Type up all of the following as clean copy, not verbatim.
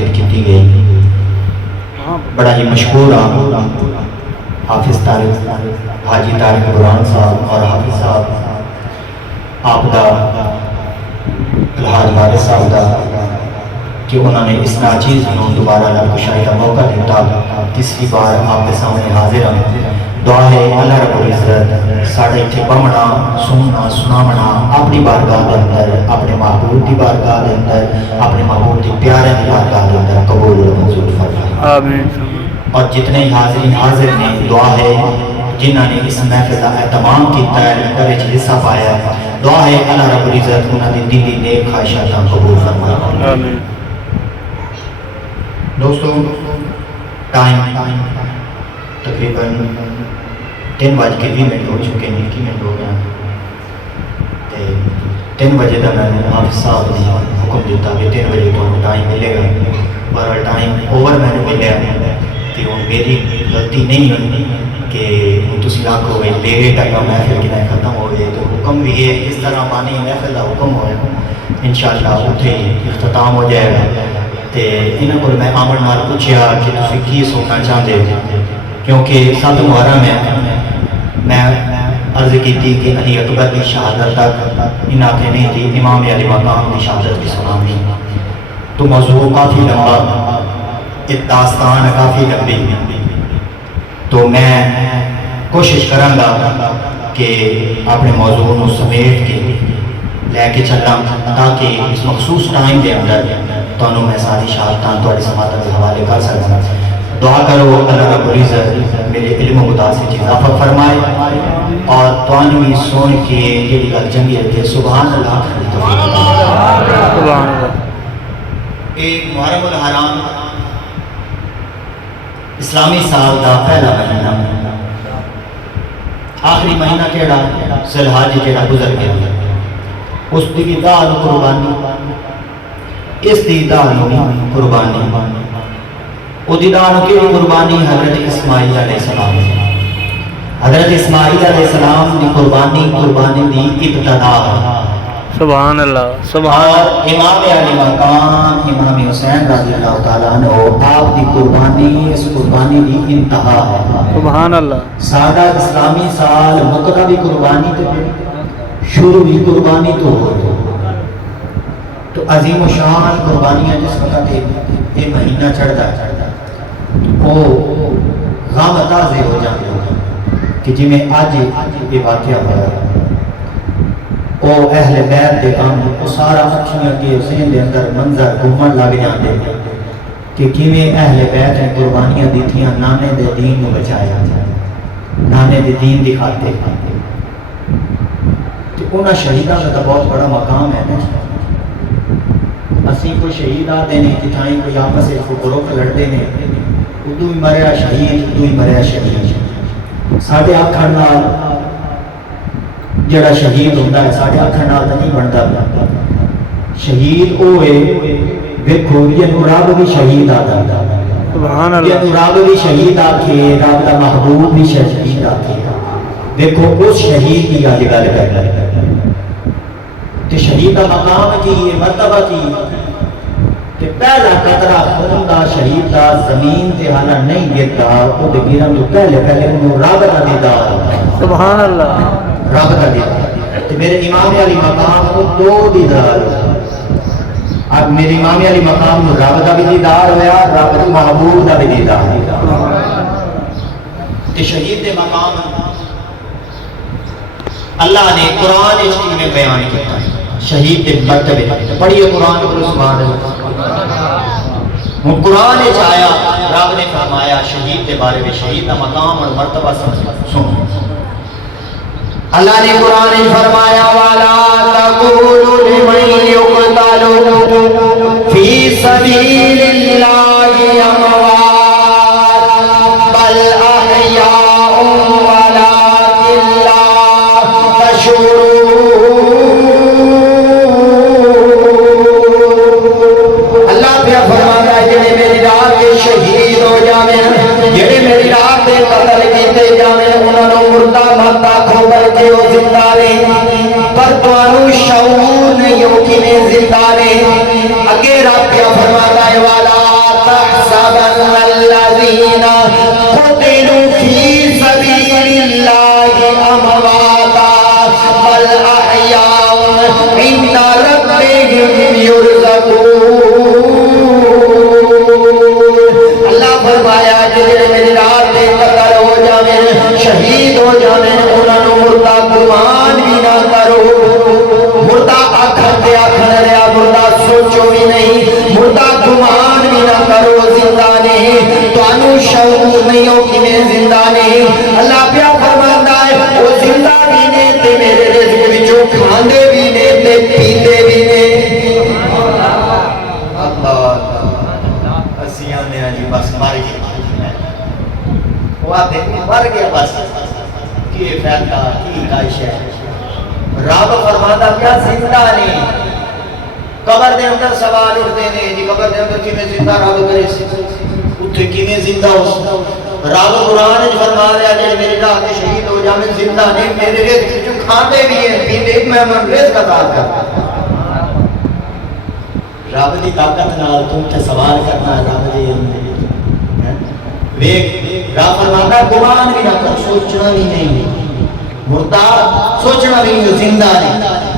منعقد کی گئی. بڑا ہی مشہور حافظ طارق حاجی طارق قرآن صاحب اور حافظ صاحب آپ دا الحاج وارث صاحب دا کہ انہوں نے اس ناچیز کو دوبارہ نقشائی کا موقع دیتا. تیسری بار آپ کے سامنے حاضر ہیں. دعا ہے اللہ رب العزت ساڑھے اتھے بمنا سننا سنامنا اپنی بارگاہ دے اندر اپنے محبوب دی بارگاہ دے اندر اپنے محبوب دی پیارے دی بارگاہ دے اندر قبول و منظور فرمائے. آمین. اور جتنے حاضرین حاضر نے دعا ہے جنہوں نے اس محفل کا اہتمام کیتا ہے لنگر وچ حصہ پایا ہے دعا ہے اللہ رب العزت انہاں دی دلی نیک خواہشات قبول فرمائے. آمین. دوستو ٹائم تقریباً 3:20 ہو چکے ہیں. 21 منٹ ہو گیا. 3 بجے کا میں نے حافظ صاحب نے حکم دیتا کہ 3 بجے تو ٹائم ملے گا. پر ٹائم اوور میں نے ملیا کہ ہوں میری غلطی نہیں ہوئی کہ ہوں تسی آکھو بھائی لیٹ آئیو محفل کی ختم ہو گئے. تو حکم بھی ہے اس طرح مانی محفل کا حکم ہوا انشاءاللہ اتھے ہی اختتام ہو جائے گا. تے انہاں کو میں آمن نال پوچھیا کہ تسی کی سننا چاہتے کیونکہ 7 محرم ہے. میں عرض کی تھی کہ علی اکبر کی شہادت تک ان آنکھیں نہیں تھی امام علی مقام کی شہادت کی سنانی. تو موضوع کافی لمبا ایک داستان کافی لمبی تو میں کوشش کروں گا کہ اپنے موضوع کو سمیٹ کے لے کے چلا تاکہ اس مخصوص ٹائم کے اندر تمہیں میں ساری شہادتاں تھوڑی سماعت کے حوالے کر سکتا. دعا کرو اللہ رب العزت میرے علم و متاثر چیز اضافہ فرمائے اور توانوی سن کے یہ گل چنگی ہے سبحان اللہ. سبحان اللہ. ایک محرم الحرام اسلامی سال کا پہلا مہینہ آخری مہینہ کیڑا ذی الحج کیڑا گزر گیا. اس دی دار قربانی اس دی دار قربانی او دی دار کی قربانی حضرت اسماعیل علیہ السلام. حضرت اسماعیل علیہ السلام دی قربانی دی ابتدا. سبحان اللہ. سبحان اور امام علی مقام امام حسین رضی اللہ تعالیٰ عنہ آپ دی قربانی اس قربانی دی انتہا ہے. سبحان اللہ. سادہ اسلامی سال مقدہ بھی قربانی تو شروع بھی قربانی تو ہو تو عظیم و شان قربانیاں جس وقت یہ مہینہ چڑھتا ہے وہ غم تازے ہو جاتے ہیں کہ جی میں آج یہ واقعہ ہوا او اہل بیت دے کام وہ سارا اکھیاں کے حسین دے اندر منظر گھومن لگ جاتے کہ کیویں اہل بیت نے قربانیاں دیتیاں نانے دے دین کو بچایا نانے دے دین دکھاتے تو انہاں شہیداں کا بہت بڑا مقام ہے. اسی کوئی شہید آتے ہیں کہ تھائیں کوئی آپس سے گروہ لڑتے ہیں ادو ہی مریا شہید ادو ہی مریا شہید. ساڑھے آکھڑ نال جڑا شہید ہوتا ہے ساڑھے آکھڑ نال تو نہیں بنتا. شہید اوے دیکھو یہ رب بھی شہید آتا سبحان اللہ. یہ رب بھی شہید آکھے رب کا محبوب بھی شہید آکھے. دیکھو اس شہید کی آج گل کر کہ شہید کا مقام کی یہ مرتبہ کی کہ پہلا قطرہ خون دا شہید دا زمین تے حالا نہیں گرتا وہ دے گرن تو پہلے انہوں رب کا دیدار. سبحان اللہ. رب کا دیدار تو میرے امام علی مقام کو 2 دیدار. اب میرے امام علی مقام کو رب کا بھی دیدار ہویا رب کا محبوب کا بھی دیدار کہ شہید دے مقام اللہ نے قرآن اجتماع میں بیان کیا ہے. شہید کے مرتبے پڑھیے قرآن کو سبحان اللہ. قرآن آیا رب نے فرمایا شہید کے بارے میں شہید کا مقام اور مرتبہ سنو. اللہ نے قرآن فرمایا وَلَا تَقُولُوا لِمَن يُقْتَلُ فِي سَبِيلِ اللَّهِ أَمْوَاتٌ بَلْ أَحْيَاءٌ وَلَٰكِن لَّا تَشْعُرُونَ. شہید ہو جاوے جڑے میری رات دے قتل کیتے جاوے انہاں نوں مردہ مت آکھو بلکہ او زندہ نے پر تانوں شعور نہیں ہو کیویں زندہ نے. اگے رب کیا فرماتا ہے والا زندہ نہیں اللہ پیا فرماندا ہے وہ زندہ بھی نے تے میرے رزق وچوں کھاندے بھی نے تے پیندے بھی نے اسی آنے جی بس مر گیا وہ آتے مر گیا بس کی فائدہ کی کائش ہے رب فرماندا پیا زندہ نہیں قبر دے اندر سوال اٹھتے ہیں جی قبر دے اندر کیویں زندہ رب کرے اتھے کیویں زندہ ہو رب قرآن وچ فرما رہا ہے میری راہ تے شہید ہو جاویں زندہ نہیں میرے رزق جو کھاندے بھی ہیں پیندے بھی میں من رزق عطا کرتا رب دی طاقت نال تم تے سوال کرنا رب دے اندر ویکھ رب فرماتا گمان بھی نہ کر سوچنا بھی نہیں مردہ سوچنا بھی نہیں زندہ نہیں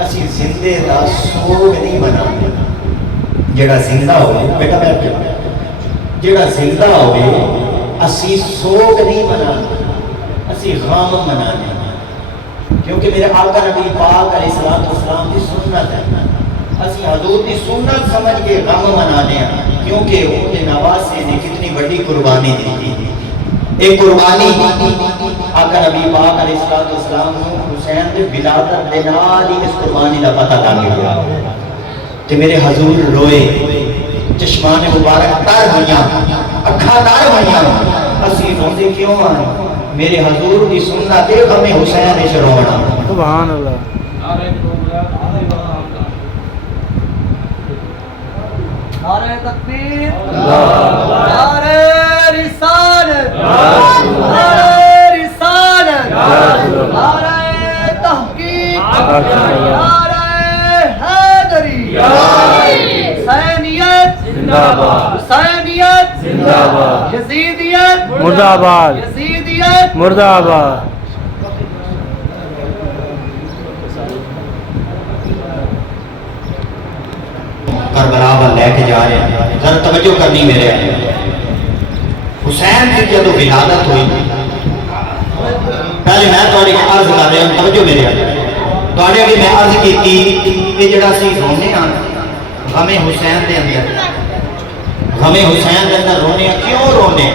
اسی زندے دا سوگ نہیں بنا جڑا زندہ ہوئے بیٹا بیٹھ کے جڑا زندہ ہوئے اسی سوگ نہیں بنا اسی غم منانے کیونکہ میرے آقا نبی پاک علیہ الصلوۃ والسلام کی سنت ہے اسی حضور کی سنت سمجھ کے غم منانے ہیں کیونکہ ان کے نواسے نے کتنی بڑی قربانی دی تھی ایک قربانی آقا نبی پاک علیہ الصلوۃ والسلام کو حسین دے ولادت دے نال ہی اس قربانی دا پتہ لگ گیا تے میرے حضور روئے چشمان مبارک تر ہویاں اکھاں تر ہویاں اسی روندے کیوں ہیں میرے حضور دی سنت ہے غم حسین وچ رونا سبحان اللہ نعرہ تکبیر نعرہ رسالت نعرہ رسالت نعرہ تحقیق نعرہ حیدری حسینیت زندہ باد حسینیت زندہ باد یزیدیت مردہ آباد یزیدیت مردہ آباد کربلا وال لے کے جا رہے ہیں ذرا توجہ کرنی میرے حسین کی جدو ولادت ہوئی پہلے میں تھوڑی عرض کر رہا ہوں توجہ میرے تھوڑے اگے میں عرض کی کہ جڑا سی رونے ہاں غم حسین دے اندر غم حسین دے اندر رونے کیوں رونے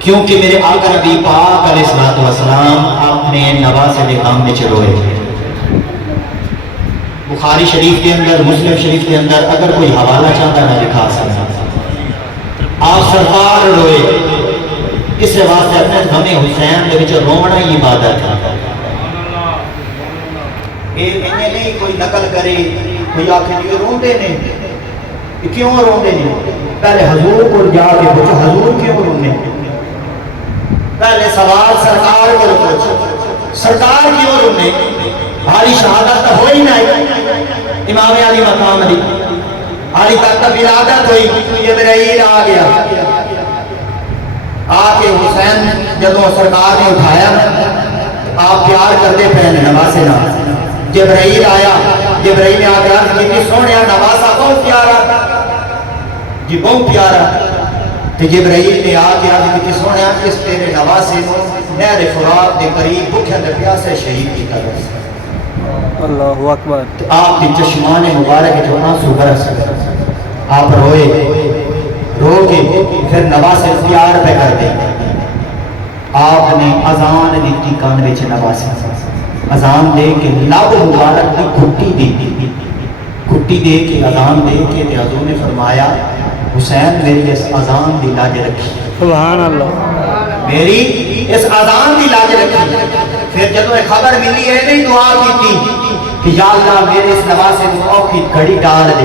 کیونکہ میرے آقا نبی پاک علیہ الصلوۃ والسلام اپنے نواسے دے غم وچ روئے بخاری شریف کے اندر مسلم شریف کے اندر اگر کوئی حوالہ چاہتا ہے دکھا سکتا آپ سرکار روئے اس واسطے اپنے غم حسین دے وچ رونا ہی عبادت ہے یہ نہیں کوئی نقل کرے کوئی آخر یہ روندے نے کیوں روندے نے پہلے حضور کو جا کے پوچھو حضور کیوں روندے پہلے سوال سرکار کو پوچھو سرکار کیوں روندے ہماری شہادت تو ہوئی نہیں امام علی مقام علی علی تک ولادت ہوئی جبرائیل آ گیا آ کے حسین جدوں سرکار نے اٹھایا آپ پیار کرتے پہنے نواسے نہ جبرائیل آیا جبرائیل نے آ گیا کہ سونیا نواسا بہت پیارا جی بہت پیارا تو جبرائیل نے آ کے آج کہ سونیا اس تیرے نواسے کو نہر فرات دے قریب بھوکے تے پیاسے شہید کی طرف اللہ اکبر آپ کی چشمان مبارک جو آنسو برس آپ روئے رو کے پھر نواسے پیار پہ کر دیں آپ نے اذان دیتی کان وچ نواسے اذان دے کے لب مبارک کی گھٹی دی گھٹی دے کے اذان دے کے تے حضور نے فرمایا حسین میری اس اذان دی لاج رکھی سبحان اللہ میری اس اذان دی لاج رکھی پھر جب میں خبر ملی ہے نہیں دعا کی تھی کہ یا اللہ میرے اس نواسے کو اوکھی گھڑی ڈال دے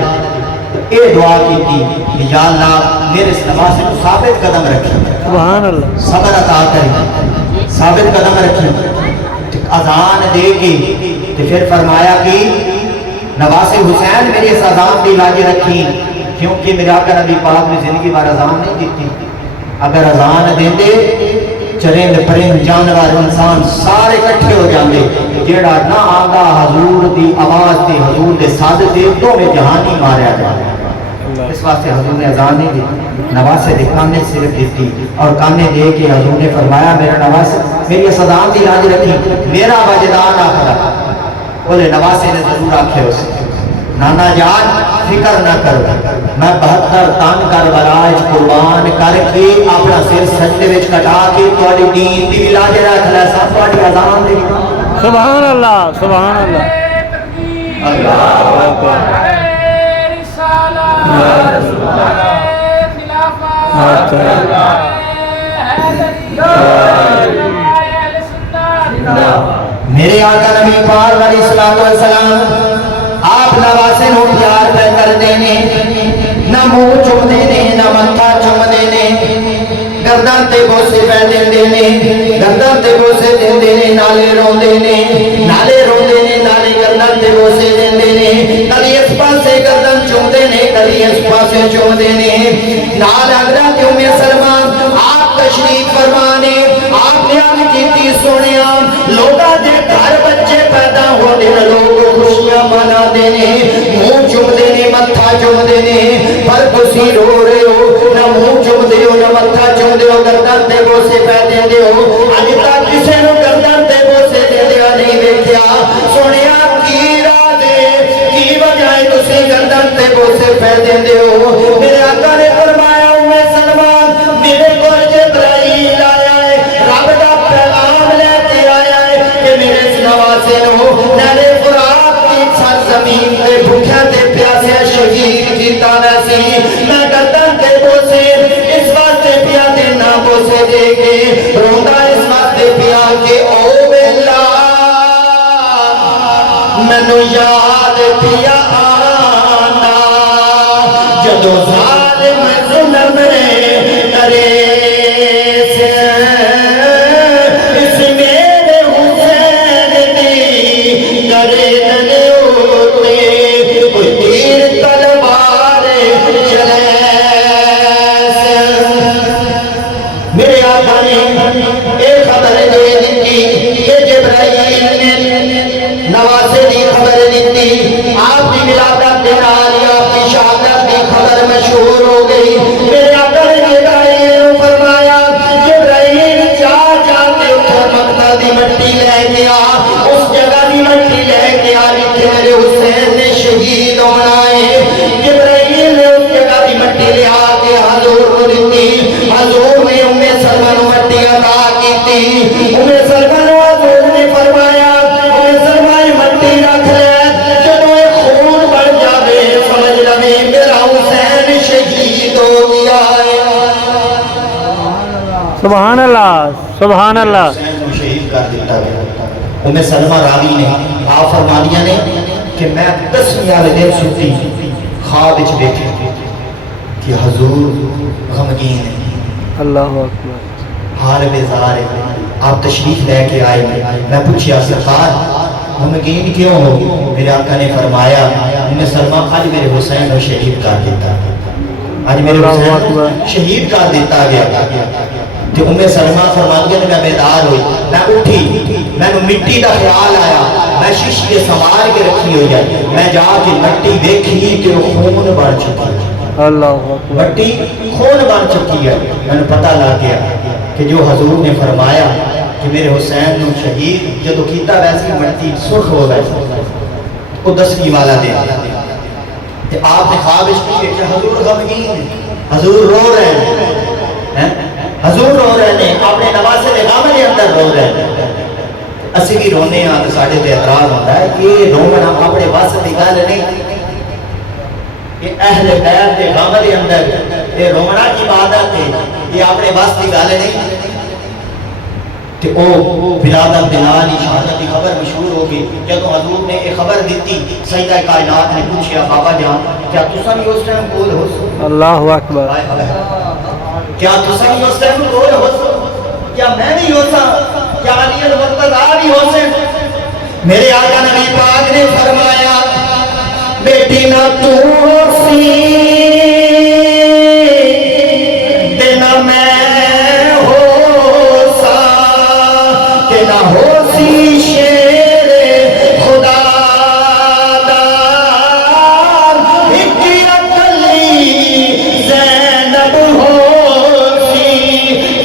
اے دعا کی تھی کہ یا اللہ میرے اس نواسے کو ثابت قدم رکھی سبحان اللہ صبر عطا کرے ثابت قدم رکھی اذان دے کے پھر فرمایا کہ نواسے حسین میری اس اذان دی لاج رکھی کیونکہ میرے آقا نبی پاک نے زندگی بار اذان نہیں دیتی اگر اذان دے دے چرند پرند جانور انسان سارے کٹھے ہو جاندے جیڑا نہ آگا حضور دی آواز دی حضور دے صادق دے تو میں جہانی ماریا جائے اس واسطے حضور نے اذان نہیں دی نواسے دے کانے صرف دیتی اور کانے دے کے حضور نے فرمایا میرا نواسے میری اس اذان دی لاج رکھی میرا وجدان آخرا بولے نواسے نے ضرور آکھے اسے نانا جان فکر نہ کرو میں 72 تن کربلا وچ قربان کر کے اپنا سر سجدے وچ کٹا کے تہاڈی دین دی لاج رکھ لے سب تہاڈی اذان دے سبحان اللہ سبحان اللہ اللہ اکبر میرے آقا نبی پاک علیہ الصلوۃ والسلام آپ نواسے نو پیار پہ کر دینے نہ منہ چوم دینے نہ متھا چوم دینے گردن تے بوسے پہ دینے گردن تے بوسے دینے نالے رون دینے نالے رون دینے نالے گردن تے بوسے دینے کلی اس پاسے گردن چوم دینے کلی اس پاسے چوم دینے نال حضرت ام سلمہ آپ تشریف فرمانے آپ نے عرض کیتی سونیا لوگاں دے گھر بچے پیدا ہونے لوگ خوشیاں منا دینے منہ چوم دینے متھا چوم دینے پر تسی رو رہے ہو نہ منہ چوم دے ہو نہ متھا چوم دے ہو گردن تے بوسے پہ دے ہو اج تک کسے نو گردن تے بوسے دیا نہیں ویکھیا سونیا کی راز کی وجہ ہے تسی گردن تے بوسے پہ دے ہو میرے آقا نے فرمایا ام سلمہ میرے کول جبرائیل آیا ہے رب دا پیغام لے کے آیا ہے کہ میرے نواسے نو نہر فرات کی سرزمین تے بھوکھا تے پیاسے شہید کیتا ویسی میں گردن تے بوسے اس واسطے پیا تے نہ بوسے دے کے روندا اس واسطے پیا کہ او بیلا مینوں یاد پیا آنا جدو ظالم ظلم کرے اس میرے حسین دی کرے ننے ہوتے کوئی تیر تلوار چلے میرے آقا نے ایک خبر دے دیتی کہ جبرائیل نے نواسے دی خبر دیتی آپ کی ولادت دے نال آپ کی شہادت دی خبر مشہور ہو گئی میرے آقا نے جبرائیل کو فرمایا جبرائیل جا کے اتھر مکہ دی مٹی لے گیا اس جگہ دی مٹی لے گیا جتھے میرے حسین نے شہید ہونا ہے جبرائیل نے اس جگہ دی مٹی لے آ کے حضور کو دیتی حضور نے ام سلمہ نو مٹی عطا کیتی ام سلمہ نو حضور نے فرمایا ام سلمہ مٹی رکھ لے جدو یہ خون بن جاوے سمجھ لوے میرا حسین شہید ہو گیا ہے سبحان اللہ سبحان اللہ حسین کو شہید کر دیتا گیا ام سلمہ راوی نے آپ فرمانیاں نے کہ میں 10ویں والے دن ستی خواب وچ دیکھے کہ حضور غمگین ہے اللہ اکبر حال بیزار ہے آپ تشریف لے کے آئے میں پوچھیا سرکار غمگین کیوں ہو میرے آقا نے فرمایا ام سلمہ آج میرے حسین کو شہید کر دیتا آج میرے حسین کو شہید کر دیتا گیا تو ام سلمہ فرمانگی نے میں بیدار ہوئی میں اٹھی میں نے مٹی کا خیال آیا میں شیشے سنوار کے رکھی ہوئی ہے میں جا کے مٹی دیکھی کہ وہ خون بن چکی ہے اللہ اکبر مٹی خون بن چکی ہے میں نے پتہ لگ گیا کہ جو حضور نے فرمایا کہ میرے حسین نو شہید جدو کیتا ویسی مٹی سرخ ہو گئی وہ 10ویں والا دے کہ آپ نے خواب کی کہ حضور غمگین حضور رو رہے ہیں حضور رو رہے ہیں اپنے نواسے دے غم دے اندر رو رہے ہیں اسی بھی رونے ہاں تو ساڈے تے اعتراض ہوتا ہے کہ رونا اپنے بس دی گل نہیں کہ اہل بیت دے غم دے اندر یہ رونا عبادت ہے یہ اپنے بس دی گل نہیں کہ او ولادت دے نال ہی شہادت دی خبر مشہور ہو گئی جب حضور نے یہ خبر دیتی سیدہ کائنات نے پوچھا بابا جان کیا تساں بھی اس ٹائم کول ہو اللہ اکبر کیا تساں بھی اس ٹائم کول ہو کیا میں بھی ہو سا کیا علی المرتضیٰ بھی ہو سے میرے آقا نبی پاک نے فرمایا بیٹی نہ تو سی دینا میں ہو سا کہ نہ ہو سی شیر خدا دار ایک اکلی زینب ہو سی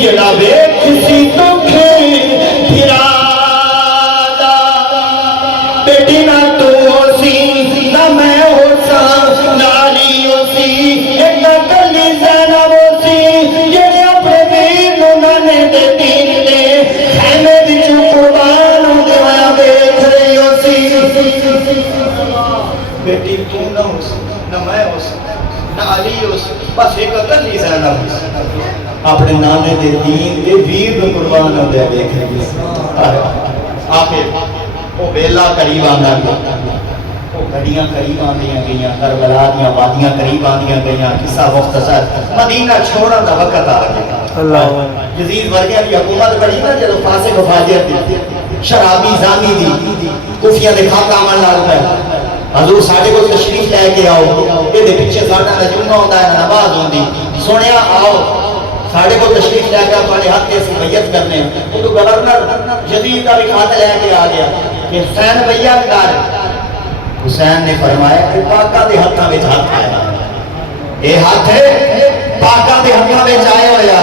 جڑا بے کسی تو پھرا بیٹی نہ تو سی نہ میں ہو سا نہ ہو سی نہ میں ہو سی نہ علی ہو سی بس ایک اکلی زینب ہو سی اپنے نانے دے دین دے ویر کو قربان ہو دیا دیکھ رہی آخر وہ بیلا قریب آندا گیا وہ گھڑیاں قریب آندیاں گئیاں کربلا دیاں وادیاں قریب آندیاں گئیاں قصہ مختصر مدینہ چھوڑن دا وقت آ گیا اللہ یزید ورگیاں دی حکومت بڑی نا جدو فاسق و فاجر دی شرابی زانی دی کفیاں دے کھاتا عمل لال پہ حضور ساڑھے کو تشریف لے کے آؤ یہ دے پیچھے ساڑھا دا جمعہ ہوتا ہے نماز ہوندی سنیا آؤ ساڑھے کو تشریف لے کے اپنے ہاتھ سے بیعت کرنے تو گورنر یزید کا بھی کھاتا لے کے آ گیا کہ حسین بیعت کر حسین نے فرمایا کہ پاکاں دے ہتھاں وچ ہاتھ آیا اے ہاتھ ہے پاکاں دے ہتھاں وچ آیا ہویا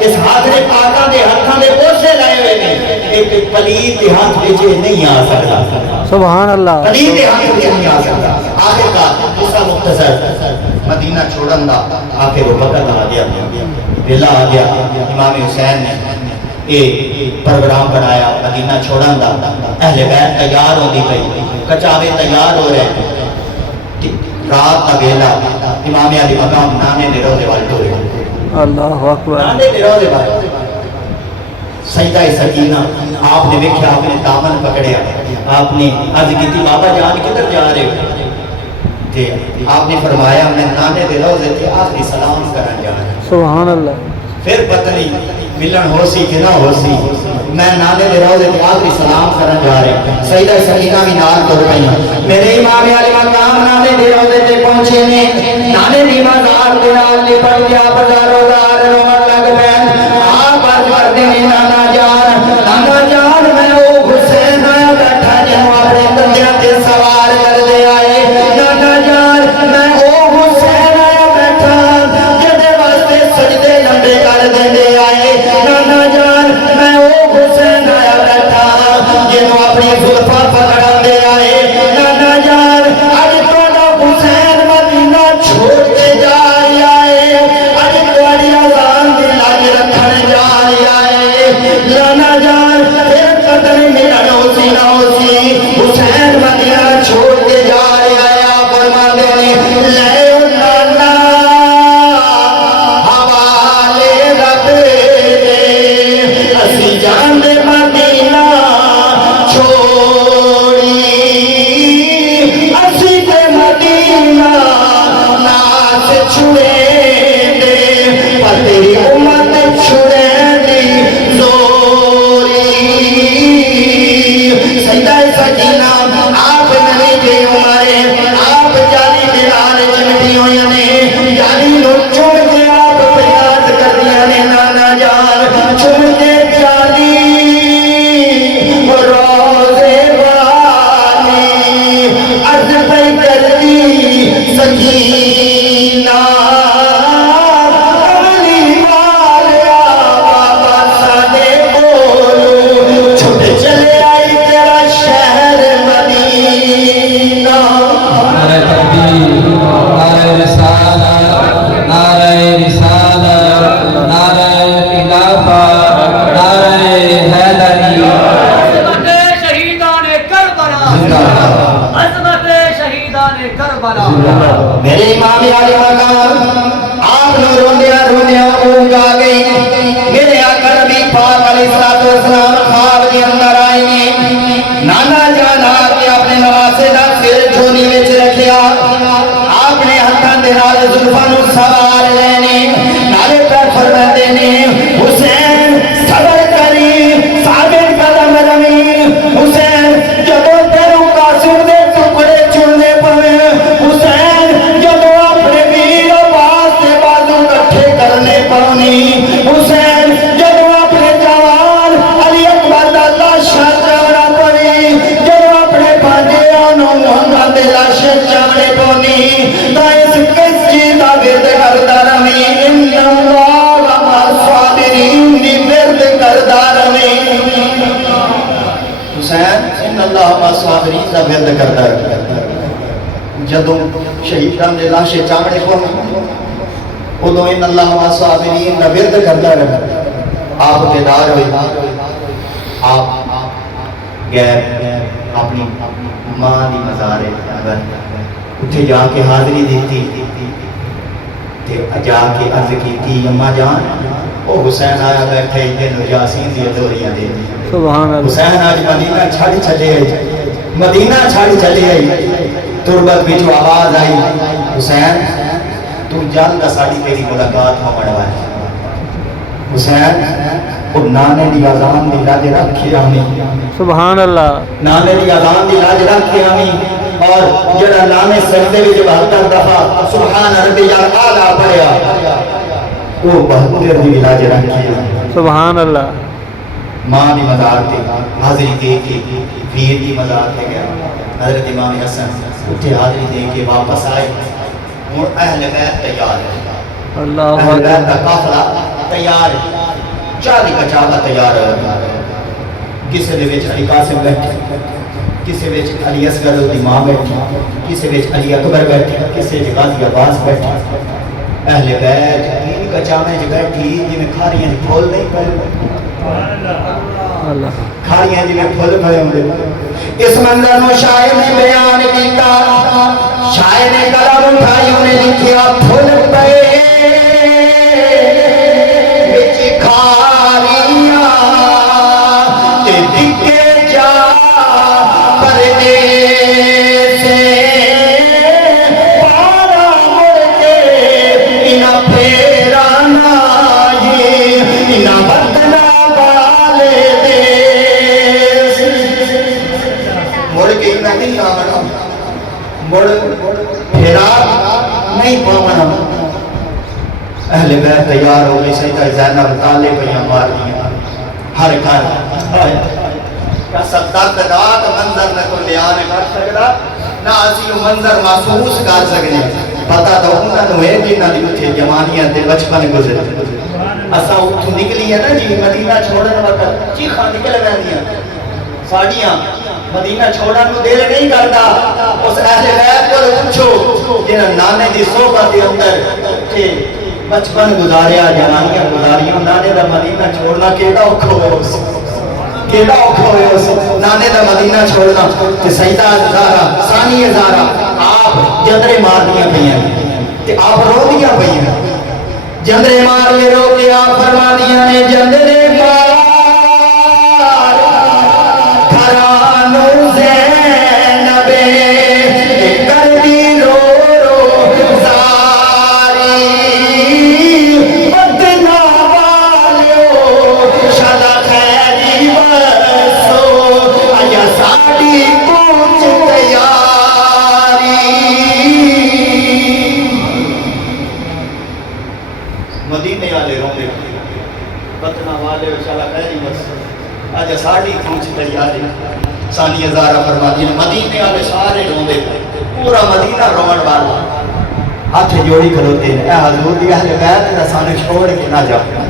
اس ہاتھ نے پاکاں دے ہتھاں دے پوچھے لائے ہوئے نے ایک پلید دے ہاتھ وچ نہیں آ سکتا سبحان اللہ پلید دے ہاتھ وچ نہیں آ سکتا آخر کا قصہ مختصر مدینہ چھوڑن دا آخر وہ وقت آ گیا ویلا آ گیا امام حسین نے یہ پروگرام بنایا مدینہ چھوڑن دا اہل بیت تیار ہوندی پئی کچاوے تیار ہو رہے رات کا ویلا امام علی مقام نانے دے روزے والے ٹورے اللہ اکبر نانے دے روزے والے سجدہ سکینہ آپ نے دیکھا آپ نے دامن پکڑیا آپ نے عرض کی تھی بابا جان کدھر جا رہے ہو تے آپ نے فرمایا میں نانے دے روزے تے آخری سلام کرن جا رہا ہوں سبحان اللہ پھر پتنی ملن ہو سی کہ نہ ہو سی میں نانے دے روزے تے آخری سلام کرن جا رہے ہیں سیدہ سکینہ بھی نال تر پئی میرے امام علی مقام نانے دے روزے تے پہنچے نے نانے دی مزار دے نال لپٹ گیا بازاروں دار روਣ لگ پے آپ عرض کردے نے نانا جان میں او حسین آیا بیٹھا جنوں اپنے کندھیاں تے سوار کر دے آئے نانا جان میں او حسین آیا بیٹھا جدے واسطے سجدے لمبے کر دے آئے نانا جان میں او حسین آیا بیٹھا جنوں اپنی زلفاں پکڑا دے آئے نانا جان اج تہاڈا حسین مدینہ چھوڑ کے جا رہا ہے اج تہاڈی اذان دی لاج رکھن جا رہا ہے نانا جان پھر قدر ملن ہو سی نہ ہو سی حسین مدینہ چھوڑ کے جا رہا ہے آپ فرماتے ہیں لے او نانا حوالے رب دے اسی جان دے مدینہ چھوڑی اسی تے مدینہ ناس چھڑے دے پر تیری امت چھڑے دی زوری سیدہ سکینہ آپ نبی کے عمرے آپ جالی بلال چمٹی ہوئی نے جالی نو چھوڑ کے آپ پیاد کر دیا نے نانا جان چھوڑ کے جالی روزے والی عرض پہ کرتی سکینہ علی والیا بابا سادے بولو چھوٹ چلے آئی تیرا شہر مدینہ نعرہ تکبیر نعرہ رسالہ نعرہ رسالہ نعرہ خلافہ نعرہ حیدری عظمت شہیدان کربلا زندہ باد عظمت شہیدان کربلا میرے امام علی مقام آپ نے روندیا اونگ آ گئی میرے آقا نبی پاک علیہ السلام خواب دے اندر آئے نے نانا جان آپ نے اپنے نواسے دا سر جھولی وچ رکھیا آپ نے ہتھاں دے نال زلفاں نو سوار لینے نالے پہ فرماندے نے حسین صبر کری ثابت قدم رمی حسین جدوں تیروں قاسم دے ٹکڑے چننے پوے حسین جدوں اپنے ویر عباس دے بازو کٹھے کرنے پونی حسین جدوں اپنے جوان علی اکبر دا لاشا چاڑا پڑی جدوں اپنے بھانجیاں نو محمد دے لاشے چاڑے پونی تا اس کس چیز دا ورد کردا رمی ان اللہ مع الصابرین دی ورد کردا رمی حسین ان اللہ مع الصابرین دا ورد کردا رمی جدوں شہیدان دے لاشے چاڑے پونی ادو ان اللہ مع الصابرین دا ورد کردا رہے آپ بیدار ہوئے آپ گئے اپنی ماں دی مزارے اگر اتنے جا کے حاضری دیتی تے جا کے عرض کی اما جان او حسین آیا بیٹھے ادھر یاسین دی دوریاں دے سبحان اللہ حسین آج مدینہ چھاڑی چلے آئی مدینہ چھاڑی چلے آئی تربت بچو آواز آئی حسین تو جانتا ساڑی تیری ملاقات ہو مڑوائے حسین اور نانے دی آزان دی لاج رکھی آمی سبحان اللہ نانے دی آزان دی لاج رکھی آمی اور جڑا نانے سجدے بھی جب 72 دفعہ سبحان ربی اعلیٰ پڑھیا وہ 72 دی لاج رکھی آمی سبحان اللہ ماں دی مزار تے حاضری دے کے پیر دی مزار تے گیا حضرت امام حسن اٹھے حاضری دے کے واپس آئے اور اہل بیت تیار ہے اللہ اہل بیت اکبر کا قافلہ تیار ہے 40 کا چاہتا تیار ہے کسی دے وچ علی قاسم بیٹھے کسی وچ علی اصغر دی ماں بیٹھی کسی وچ علی اکبر بیٹھی کسی وچ غازی عباس بیٹھی اہل بیت ان کا چاہنے جو بیٹھی جی میں کھاریاں پھول نہیں پڑے اللہ کھاریاں جی میں پھول پڑے ہوں اس منظر میں شاعر نے بیان کیتا شاعر نے قلم اٹھائی انہیں لکھیا پھول پڑے بچ کھاریاں تے دکھے جا پردیس سے پارا مڑ کے انہاں پھیرانا یہ انہاں بدنا والے دیس مڑ کے انہاں نہیں آنا مڑ پھیرا نہیں پاونا اہل بیت تیار ہو گئی سیدہ زینب تالے پہیاں مار دیا ہر گھر کیا سب دردناک منظر نہ کو لیانے کر سکتا نہ اسی منظر محسوس کر سکنے پتا تو انہوں نے جنہاں دی اتھے جوانیاں تے بچپن گزرے اساں اتھوں نکلی ہے نا جی مدینہ چھوڑن وقت چیخاں نکل ویندیاں ساڑیاں مدینہ چھوڑن کو دل نہیں کرتا اس اہل بیت کو پوچھو جنہاں نانے دی صحبت دے اندر کہ بچپن گزاریا جوانیاں گزاریاں نانے دا مدینہ چھوڑنا کیڑا اوکھا ہوئے اس کیڑا اوکھا ہوئے اس نانے دا مدینہ چھوڑنا کہ سیدہ زہرا ثانی زہرا آپ جندرے مار دیا پئیاں کہ آپ رو دیا پئیاں جندرے مار کے رو کے آپ فرما دیا نے جندرے مار گھرانو زینبے کر دی رو رو زاری بدنا والیو شدا خیری برسو آیا ساڑی پوچھ تیاری مدینے والے روندے بدنا والے شدا خیری برسو آج ساڑی پوچھ تیاری ثانی ہزارہ فرما دیا مدینے والے سارے روندے پورا مدینہ روان والا ہاتھ جوڑی کھلوتے ہیں اے حضور دی اہل بیت نہ سانو چھوڑ کے نہ جاؤ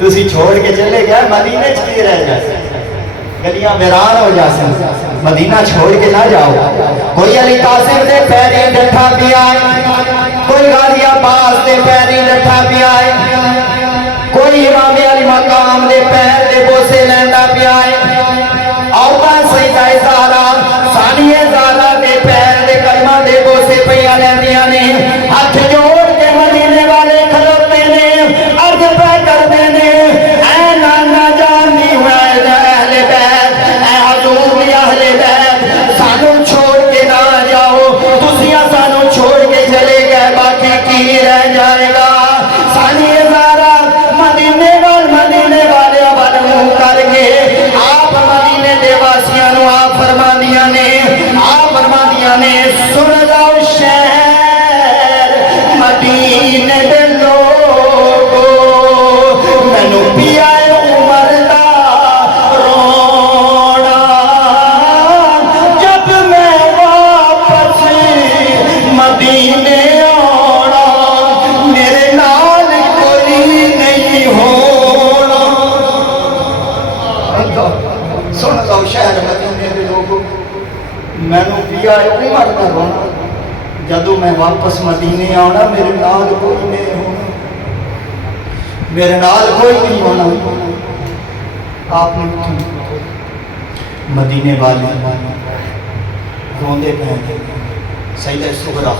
تسی چھوڑ کے چلے گئے مدینے چ کی رہ جائے گلیاں ویران ہو جاسن مدینہ چھوڑ کے نہ جاؤ کوئی علی قاسم دے پیری ڈٹھا بھی آئے کوئی غازی عباس دے پیری ڈٹھا بھی آئے کوئی امام علی مقام دے پیر دے بوسے لیندا بھی آئے عورتاں سیدہ زہرا ثانی زہرا دے پیر دے کلمہ دے بوسے پیا لیندیاں نے ہاتھ جوڑ کے مدینے والے کھلوتے نے عرض پہ کرتے نے اے نانا جان دی اہل بیت اے حضور دی اہل بیت سانو چھوڑ کے نہ جاؤ تسیاں سانو چھوڑ کے چلے گئے باقی کی رہ جائے گا ثانی زہرا مدینے والے بل منہ کر کے آپ مدینے دے واسیاں نو آپ فرما دیا نے سن لو شہر مدینے دے لوگو مینو پیا عمر دا رونا جب میں واپس مدینے آنا میرے نال کوئی نہیں ہونا سن لو شہر مدینے دے لوگو مینو پیا عمر دا رونا جدو میں واپس مدینے آنا میرے نال کوئی نہیں ہونا میرے نال کوئی نہیں ہونا آپ نے مدینے والے روندے پہنتے سیدہ سغرا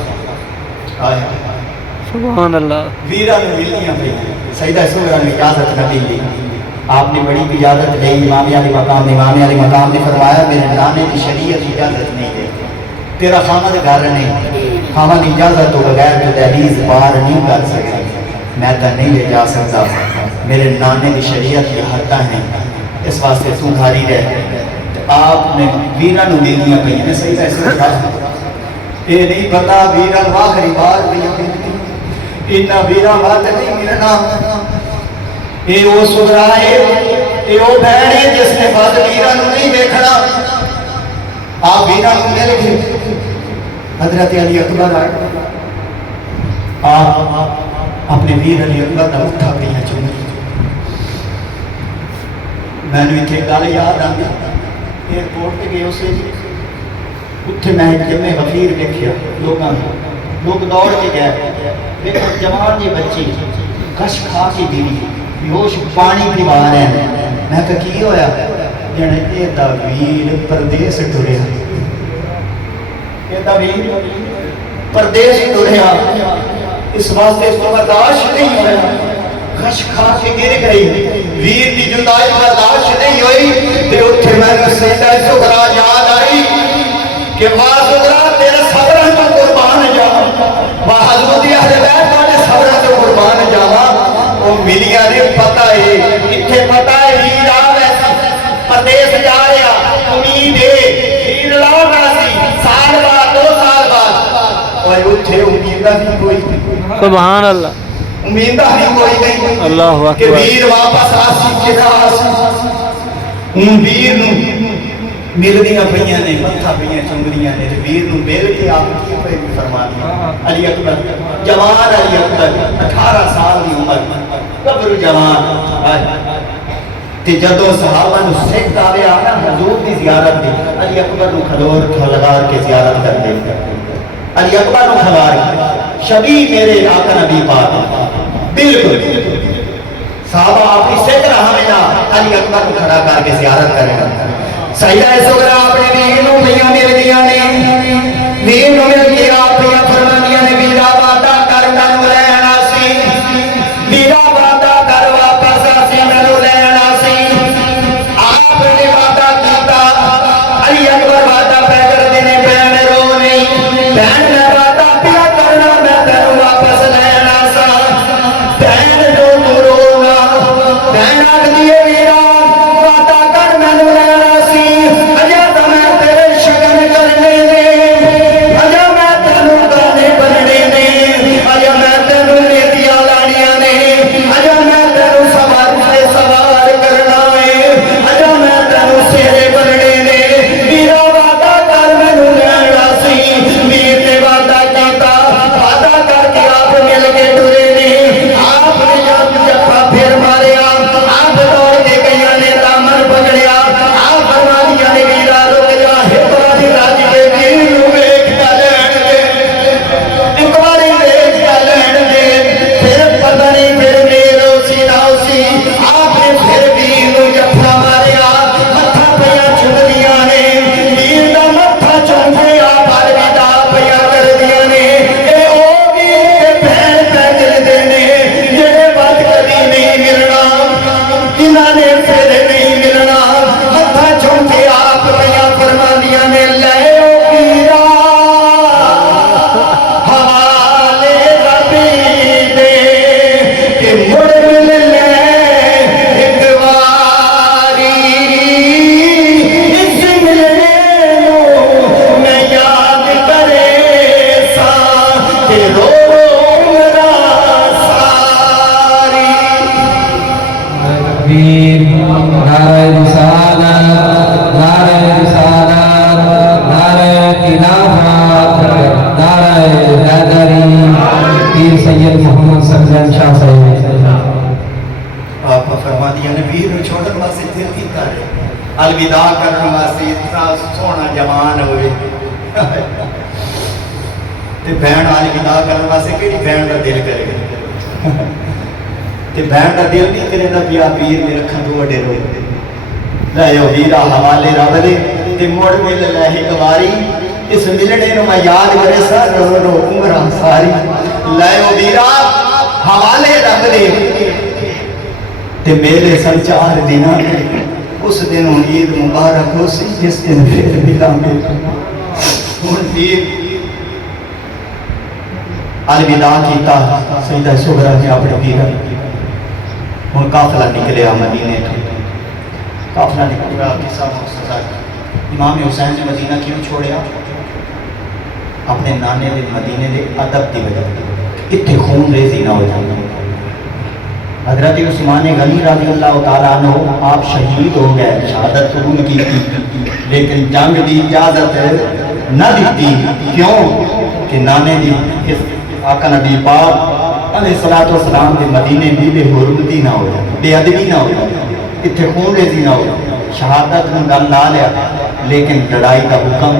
آیا سبحان اللہ ویرا نے ملنیاں پہ سیدہ سغرا نے اجازت نہ دی آپ نے بڑی اجازت لے امام علی مقام نے فرمایا میرے نانے کی شریعت اجازت نہیں دے تیرا خامد گھر نہیں خامد اجازت تو بغیر تو دہلیز پار نہیں کر سکتا میں تو نہیں لے جا سکتا میرے نانے کی شریعت کی حداں ہیں اس واسطے تو گھاری رہ آپ نے ویرا نو ملنیاں پہ سیدہ سغرا یہ نہیں پتا ویرا آخری بار بھی اتنا ویرا بات نہیں ملنا یہ وہ سغرا ہے یہ وہ بہن ہے جس نے بعد ویرا نو نہیں دیکھنا آپ ویرا نو مل گئے حضرت علی اکبر آئے آپ اپنے ویر علی اکبر کا اٹھا پہ چونگی میں نے اتنے گل یاد آئی ایئرپورٹ پہ گئے اسے اتنے میں جمع وفیر دیکھا لوگ دوڑ کے گئے دیکھو جوان جی بچی کش کھا کے گری بیہوش پانی پیوا رہے ہیں میں کہا کی ہویا جنے یہ دا ویر پردیس ٹریا یہ دا ویر پردیس ٹریا اس واسطے اس کو برداشت نہیں ہویا کش کھا کے گر گئی ویر دی جدائی برداشت نہیں ہوئی تے اتنے میں نے سیدہ سغرا یاد آئی کہ ماں سغرا تیرے صبر تو قربان جاواں ماں حضرت اہل بیت والے صبر تو قربان جاواں وہ ملیاں نے پتہ ہے اتنے پتہ ہے ویر آ ویسا پردیس جا رہا امید ہے ویر لوٹ رہا سی سال بعد 2 سال بعد اور اتنے امید نہیں کوئی سبحان اللہ امید نہیں کوئی نہیں اللہ کہ اکبر ویر واپس آسی کدا آسی ہوں ویر نو ملدیاں پہیاں نے متھا پہیاں چنگریاں نے ویر نو مل کے آپ کی پہ فرما دیا علی اکبر جوان علی اکبر 18 سال کی عمر قبر جوان تے جدو صحابہ نو سکھ آوے آنا حضور دی زیارت دی علی اکبر نو کھلور کھلگار کے زیارت کر دے علی اکبر نو کھلار شبی میرے آقا نبی پاک بالکل صحابہ آپ کی سکھ رہا ملا علی اکبر کو کھڑا کر کے زیارت کرے گا سیدہ سغرا اپنے ویر نو پہیاں مل دیا نے ویر نو مل کے آپ پہیاں فرمانیاں نے ویرا وعدہ کر مینوں لینا سی ویرا وعدہ کر واپس آسی مینوں لینا سی آپ نے وعدہ کیتا علی اکبر وعدہ پہ کر دینے بہن رو نہیں بہن نے وعدہ پیا کرنا میں تینوں واپس لینا سا بہن جو تو رونا بہن آکھ دیے ویرا وعدہ کر مینوں لینا الوداع کرنے واسطے اتنا سونا جوان ہوئے تے بہن الوداع کرنے واسطے کیڑی بہن دا دل کرے گا تے بہن دا دل نہیں کرے نا پیا پیر میرے رکھن تو وڈے رو لے او ہیرا حوالے رب دے تے مڑ مل لے ایک واری اس ملنے نو میں یاد کرے سا رو رو عمرہ ساری لائے و بیرا حوالے رکھ دے تے میرے سن 4 دن اس دن عید مبارک ہو سی جس دن پھر ملا میں ہن پھر الوداع کیتا سیدہ سغرا نے اپنے پیرا ہن قافلہ نکلیا مدینے تو قافلہ نکلیا قصہ مختصر امام حسین نے مدینہ کیوں چھوڑیا اپنے نانے دے مدینے دے ادب دی وجہ اتنے خون ریزی نہ ہو جانا حضرت عثمان غنی رضی اللہ تعالیٰ عنہ آپ شہید ہو گئے شہادت قبول کی تھی لیکن جنگ دی اجازت نہ دیتی کیوں کہ نانے دی آقا نبی پاک علیہ السلام دے مدینے دی بے حرمتی نہ ہو جائے بے ادبی نہ ہو جائے اتنے خون ریزی نہ ہو جائے شہادت نے گل لا لیا لیکن لڑائی کا حکم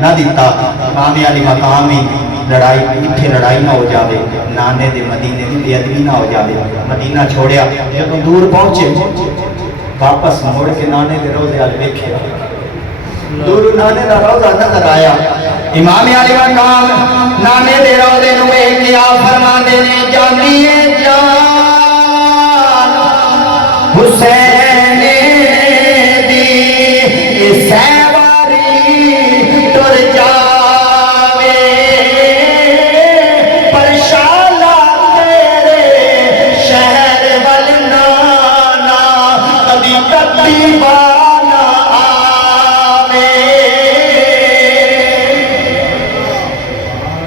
نہ دیتا امام علی مقامی لڑائی اتنے لڑائی نہ ہو جاوے نانے دے مدینے دی بے ادبی نہ ہو جاوے مدینہ چھوڑیا جب دور پہنچے واپس موڑ کے نانے دے روزے والے دیکھے دور نانے دا روزہ نظر آیا امام علی مقام نانے دے روزے نو ویکھ کے آپ فرماندے نے جاندی ہے جان حسین دی سیواری ٹر جاوے پر شالا تیرے شہر ول نانا کدی کدی بانا آوے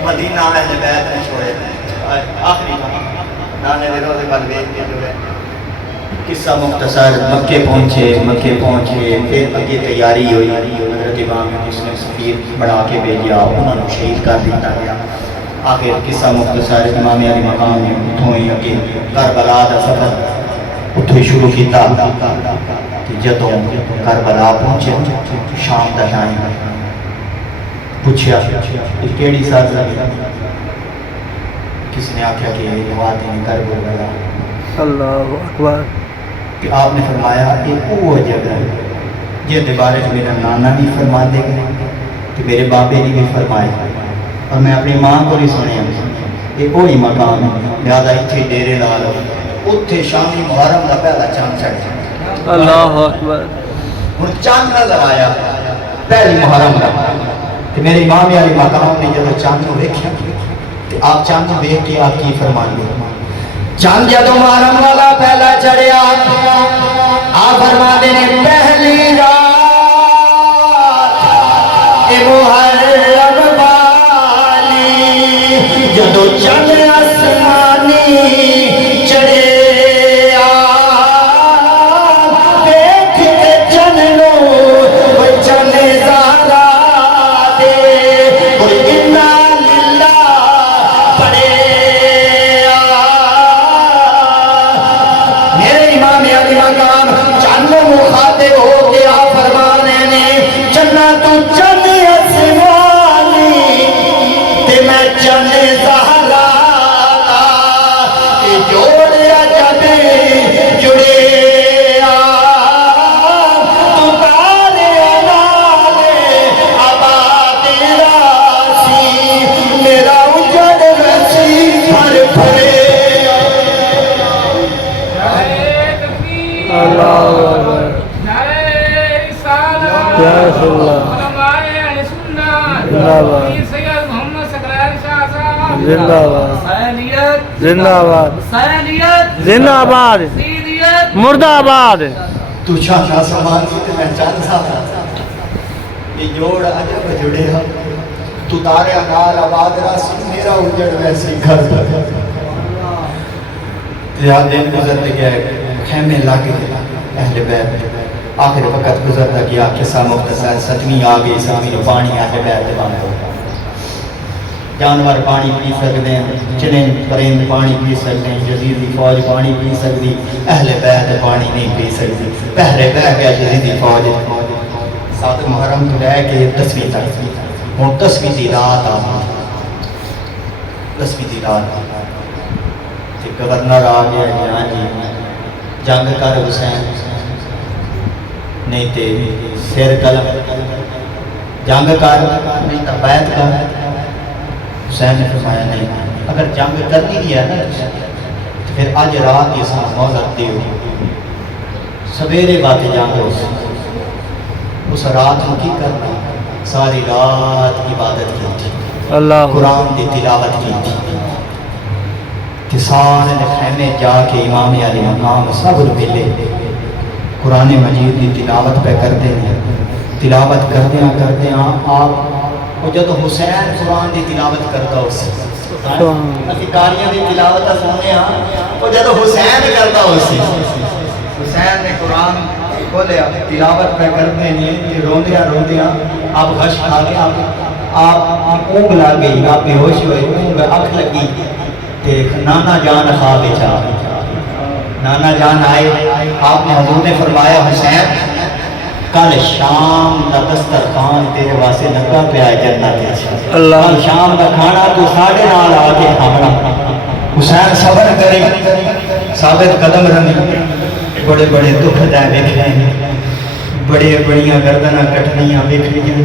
مدینہ اہل بیت نے چھوڑے آخری نانے دے روزے کل ویکھ کے جو ہے قصہ مختصر مکے پہنچے پھر اگے تیاری ہوئی حضرت امام مسلم سفیر بڑھا کے بھیجیا انہوں نے شہید کر دیتا گیا آخر قصہ مختصر امام علی مقام نے اتھوں ہی اگے کربلا دا سفر اتھوں ہی شروع کیتا جدوں کربلا پہنچے شام دا ٹائم پوچھیا یہ کیڑی سرزمین کس نے آکھیا کہ یہ وادی کربلا اللہ اکبر کہ آپ نے فرمایا کہ وہ جگہ ہے جس کے بارے میں میرا نانا بھی فرما دے گا کہ میرے بابے نے بھی فرمایا اور میں اپنی ماں کو بھی سنیا یہ وہی مقام ہے لہٰذا اتنے ڈیرے لا لو اتنے شامی محرم کا پہلا چاند چڑھ جائے اللہ اکبر ہوں چاند نظر آیا پہلی محرم کا کہ میرے امام علی مقام نے جب چاند کو دیکھا کہ آپ چاند کو دیکھ کے آپ کی فرمان دے چاند جدو محرم والا پہلا چڑھیا آپ فرماتے نے پہلی رات محرم والی جدو چند آسمانی چڑھے دیکھ کے چنو چند زہرا دے انا للہ پڑے مقام چند مخاطب ہو کے آپ فرمانے نے چنا تو چند آسمانی تے میں چند زہرا تے جوڑیا جب جڑے تو تارے نالے آباد راسی میرا اجڑ رسی پھر پھرے اللہ اکبر یا رسول اللہ زندہ باد زندہ باد زندہ باد مردہ آباد تو چاہتا سامان کی میں چاہتا یہ جوڑ عجب جڑے ہم تو تارے انال آباد راسی میرا اجڑ ویسی گھر پر یاد دن گزرتے گیا خیمے لاگے اہل بیت آخر وقت گزرتا گیا قصہ مختصر ستویں آ گئی سامی نے پانی اہل بیت بند ہو جانور پانی پی سکتے ہیں چرند پرند پانی پی سکتے ہیں یزیدی فوج پانی پی سکتی اہل بیت پانی نہیں پی سکتی پہرے بہ گیا یزیدی فوج 7 محرم تو لے کے 10ویں تک ہوں 10ویں دی رات آ 10ویں دی رات گورنر آ گیا ہاں جی جنگ کر حسین نہیں تے سر قلم جنگ کر نہیں تو بیعت کر. حسین نے فرمایا نہیں اگر جنگ کرنی بھی ہے نا تو پھر اج رات کی سان موزت دیو سویرے بات جنگ ہو سی. اس رات کو کی کرنا ساری رات عبادت کی تھی اللہ قرآن کی تلاوت کی تھی کہ سارے خیمے جا کے امام علی مقام سب ملے قرآن مجید کی تلاوت پہ کرتے ہیں. تلاوت کرتے ہیں آپ وہ جب حسین قرآن کی تلاوت کرتا اس ادھکاریاں کی تلاوت سننے وہ جب حسین کرتا اس حسین نے قرآن کھولیا تلاوت پہ کرتے ہیں روندیاں آپ غش کھا کے آپ اونگ لگ گئی آپ بے ہوش ہوئے اونگ اکھ لگی تے نانا جان خواب چا نانا جان آئے آپ نے حضور نے فرمایا حسین کل شام کا دسترخوان تیرے واسطے لگا پیا ہے جنت اللہ کل شام کا کھانا تو ساڑھے نال آ کے کھانا. حسین صبر کرے ثابت قدم رہے بڑے بڑے دکھ دے ویکھنے بڑے بڑیاں گردناں کٹنیاں ویکھنیاں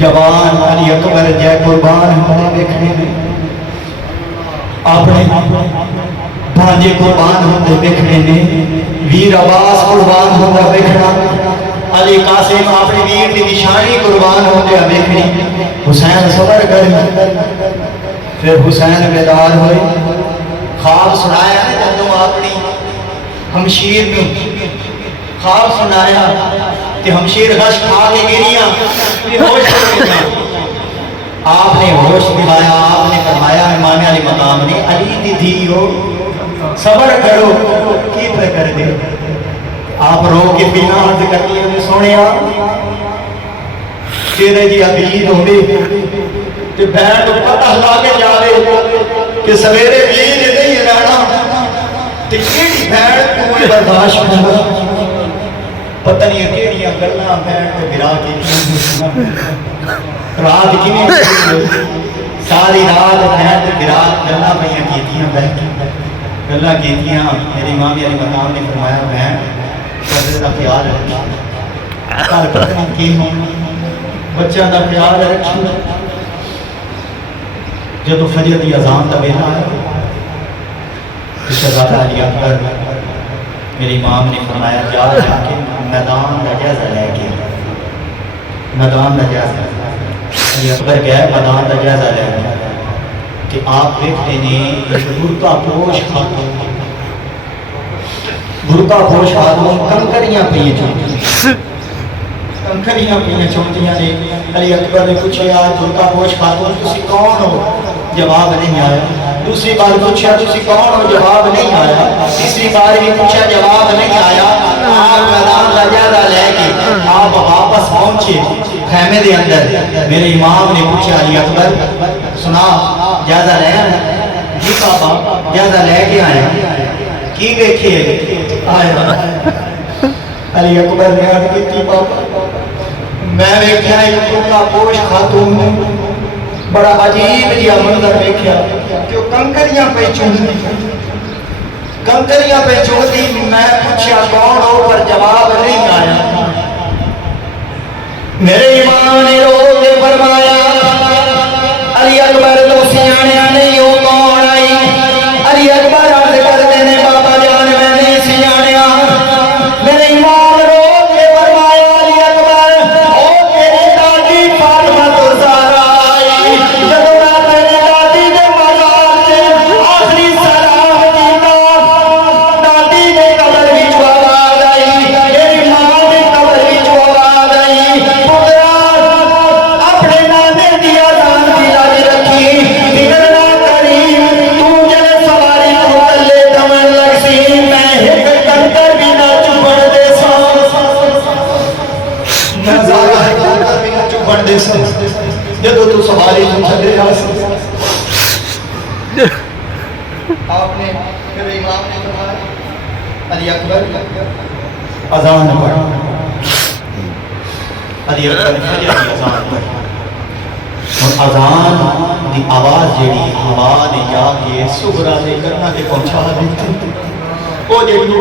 جوان علی اکبر جے قربان ہونے ویکھنے اپنے بھانجے قربان ہوتے ویکھنے نے ویر عباس قربان ہوتا ویکھنا علی قاسم اپنے ویر دی نشانی قربان ہوتے ویکھنی. حسین صبر کرے پھر حسین بیدار ہوئے خواب سنایا ہے جدوں اپنی ہمشیر میں خواب سنایا کہ ہمشیر غش کھا کے گریاں پھر ہوش ہو گیا. آپ نے ہوش دلایا آپ نے فرمایا امام علی مقام نے علی دی دھی ہو صبر کرو کی پہ کر دے. آپ رو کے بنا عرض کرتی ہیں سونیا تیرے جی عبید ہوئے کہ بہن تو پتہ لا کے جاوے کہ سویرے ویر نہیں رہنا تکیڑی بہن کوئی برداشت کرنا پتہ نہیں کیڑیاں گلاں بہن کو گرا کے رات کیویں ساری رات بہن کو گرا گلاں پئیاں کیتیاں بہن گلاں کیتیاں. میرے امام علی مقام نے فرمایا بہن بچے کا خیال رکھنا گھر پتہ نہیں کی ہوں بچوں کا خیال رکھنا. جب فجر کی اذان کا ویلا ہے شہزادہ علی اکبر میرے امام نے فرمایا جا کے میدان کا جائزہ لے کے میدان کا جائزہ علی اکبر گئے میدان کا جائزہ لے کے کہ آپ دیکھتے ہیں ایک برقع پوش خاتون کنکریاں پہ چونتیاں نے. علی اکبر نے پوچھا برقع پوش خاتون تسی کون ہو جواب نہیں آیا. دوسری بار پوچھا تسی کون ہو جواب نہیں آیا. تیسری بار بھی پوچھا جواب نہیں آیا. آپ میدان کا جائزہ لے کے آپ واپس پہنچے خیمے دے اندر. میرے امام نے پوچھا علی اکبر سنا جائزہ لے آیا جی بابا جائزہ لے کے آیا کی دیکھے آیا. علی اکبر نے عرض کی بابا میں دیکھا ایک برقع پوش خاتون بڑا عجیب جہا منظر دیکھا کہ وہ کنکریاں پہ چوندی میں پوچھا کون ہو پر جواب نہیں آیا. میرے امام نے رو کے فرمایا علی اکبر تو سیاںیا نہیں ہو کون آئی. علی اکبر عرض کرتے نے بابا جان میں نہیں سیاںیا. میرے امام رو کے فرمایا علی اکبر او تیری دادی فاطمہ تو زہرا آئی جدوں میں تیری دادی دے مزار تے آخری سلام کیتا دادی دے قبر وچ آواز آئی میری ماں دے قبر وچ آواز آئی پترا اپنے نانے دی اذان دی لاج رکھی بگڑنا کریم تو جے سواری تو تلے دمن لگ سی میں ایک کنکر بھی نہ چبڑ دے سا نظارہ ہے کنکر بھی نہ چبڑ دے سا جدو تو سواری تو تلے آ سی. آپ نے میرے امام نے فرمایا علی اکبر اذان پڑھ. علی اکبر نے فجر کی اذان پڑھ اور اذان دی آواز جیڑی ہوا نے جا کے صغرا دے کرنا کے پہنچا دیتی وہ جیڑی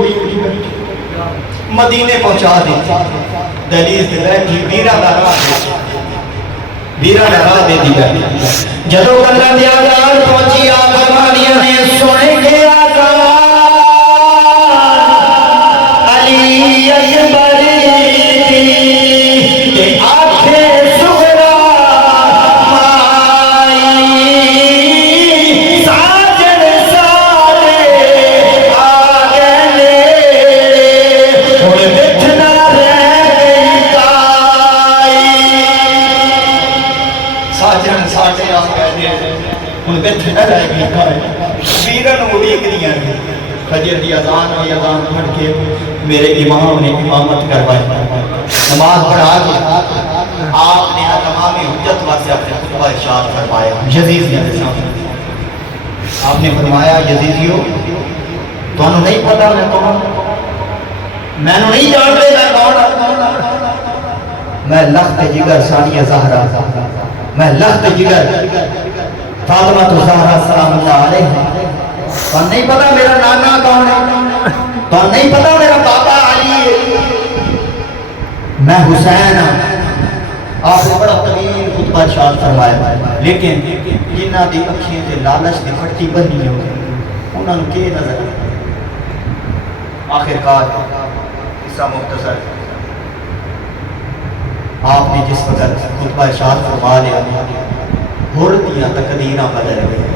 مدینے پہنچا دیتی. دہلیز دے بیٹھی میرا دا راہ ਵੀਰਾਂ ਦਾ ਰਾਹ ਦੇ ਦਿਆ ਜਦੋਂ ਗੱਲਾਂ ਦੀ ਆਜ਼ਾਦ ਪਹੁੰਚੀ ਆਪ ਵਾਲੀਆਂ ਨੇ ਸੁਣ ਕੇ ਆਜ਼ਾਦ ਅਲੀ ਅਕਬਰ ਤੇ ਆਖੇ ਸੁਹਰਾ ਮਾਈ ਸਾਜਣ ਸਾਰੇ ਆ ਗਏ ਨੇੜੇ ਹੁਣ ਬਿਠਣਾ ਰਹਿ ਗਈ ਕਾਈ ਸਾਜਣ ਸਾਡੇ ਆ ਗਏ ਨੇ ਹੁਣ ਬਿਠਣਾ ਰਹਿ ਗਈ ਕਾਈ ਵੀਰਾਂ ਨੂੰ ਉਡੀਕਦੀਆਂ ਨੇ فجر دی اذان ہوئی اذان پڑھ کے میرے امام نے امامت کروائی نماز پڑھا کے آپ نے تمام حجت واسطے اپنے خطبہ ارشاد فرمایا یزیدیوں کے سامنے آپ نے فرمایا یزیدیوں تمہیں نہیں پتا میں کون میں نے نہیں جانتے میں کون میں لخت جگر ثانیہ زہرا میں لخت جگر فاطمہ زہرا سلام اللہ علیہ تو نہیں پتا میرا نانا کون ہے تو نہیں پتا میرا بابا علی ہے میں حسین ہوں آپ نے بڑا طویل خطبہ ارشاد فرمایا لیکن جنہ دی اکھیں تے لالچ دی پھٹی بنی ہو انہوں نے کی نظر آخر کار قصہ مختصر آپ نے جس وقت خطبہ ارشاد فرما لیا ہر دیاں تقدیراں بدل گئی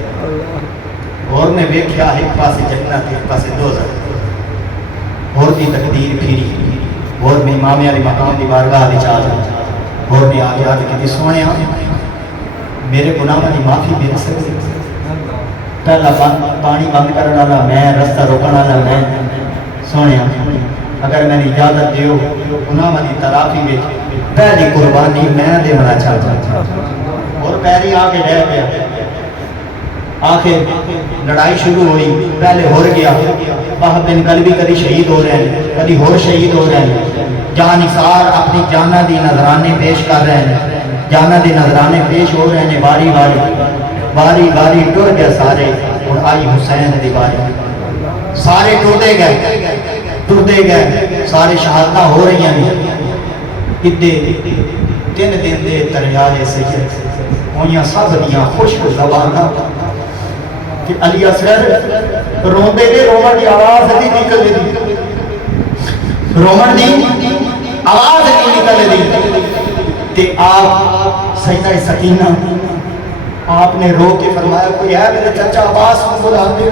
اور نے ویکھیا ایک پاسے جنت ایک پاسے دوزخ اور دی تقدیر پھیری اور میں امام علی مقام دی بارگاہ وچ آ گیا اور نے آگے آ کے سونیا میرے گناہاں دی معافی مل سکتی پہلا پانی بند کرنے والا میں رستہ روکنے والا میں سونیا اگر میں نے اجازت دیو گناہاں دی تلافی وچ پہلی قربانی میں دینا چاہتا اور پہلی آ کے رہ گیا آخر لڑائی شروع ہوئی پہلے ہو گیا بہت دن کل بھی کدی شہید ہو رہے ہیں کدی ہور شہید ہو رہے ہیں جہاں نثار اپنی جانہ دی نظرانے پیش کر رہے ہیں جانہ دی نظرانے پیش ہو رہے ہیں باری باری باری ٹر گئے سارے اور آئی حسین دی باری سارے ٹرتے گئے سارے شہادتہ ہو رہی ہیں ادے تین دن دے تریالے سید ہوئیاں سب دیاں خوشک زبانہ کہ علی اصغر روندے دے رومن دی آواز دی نکل دی رومن دی آواز دی نکل دی تے آپ سیدہ سکینہ آپ نے رو کے فرمایا کوئی ہے میرے چچا عباس کو بلا دے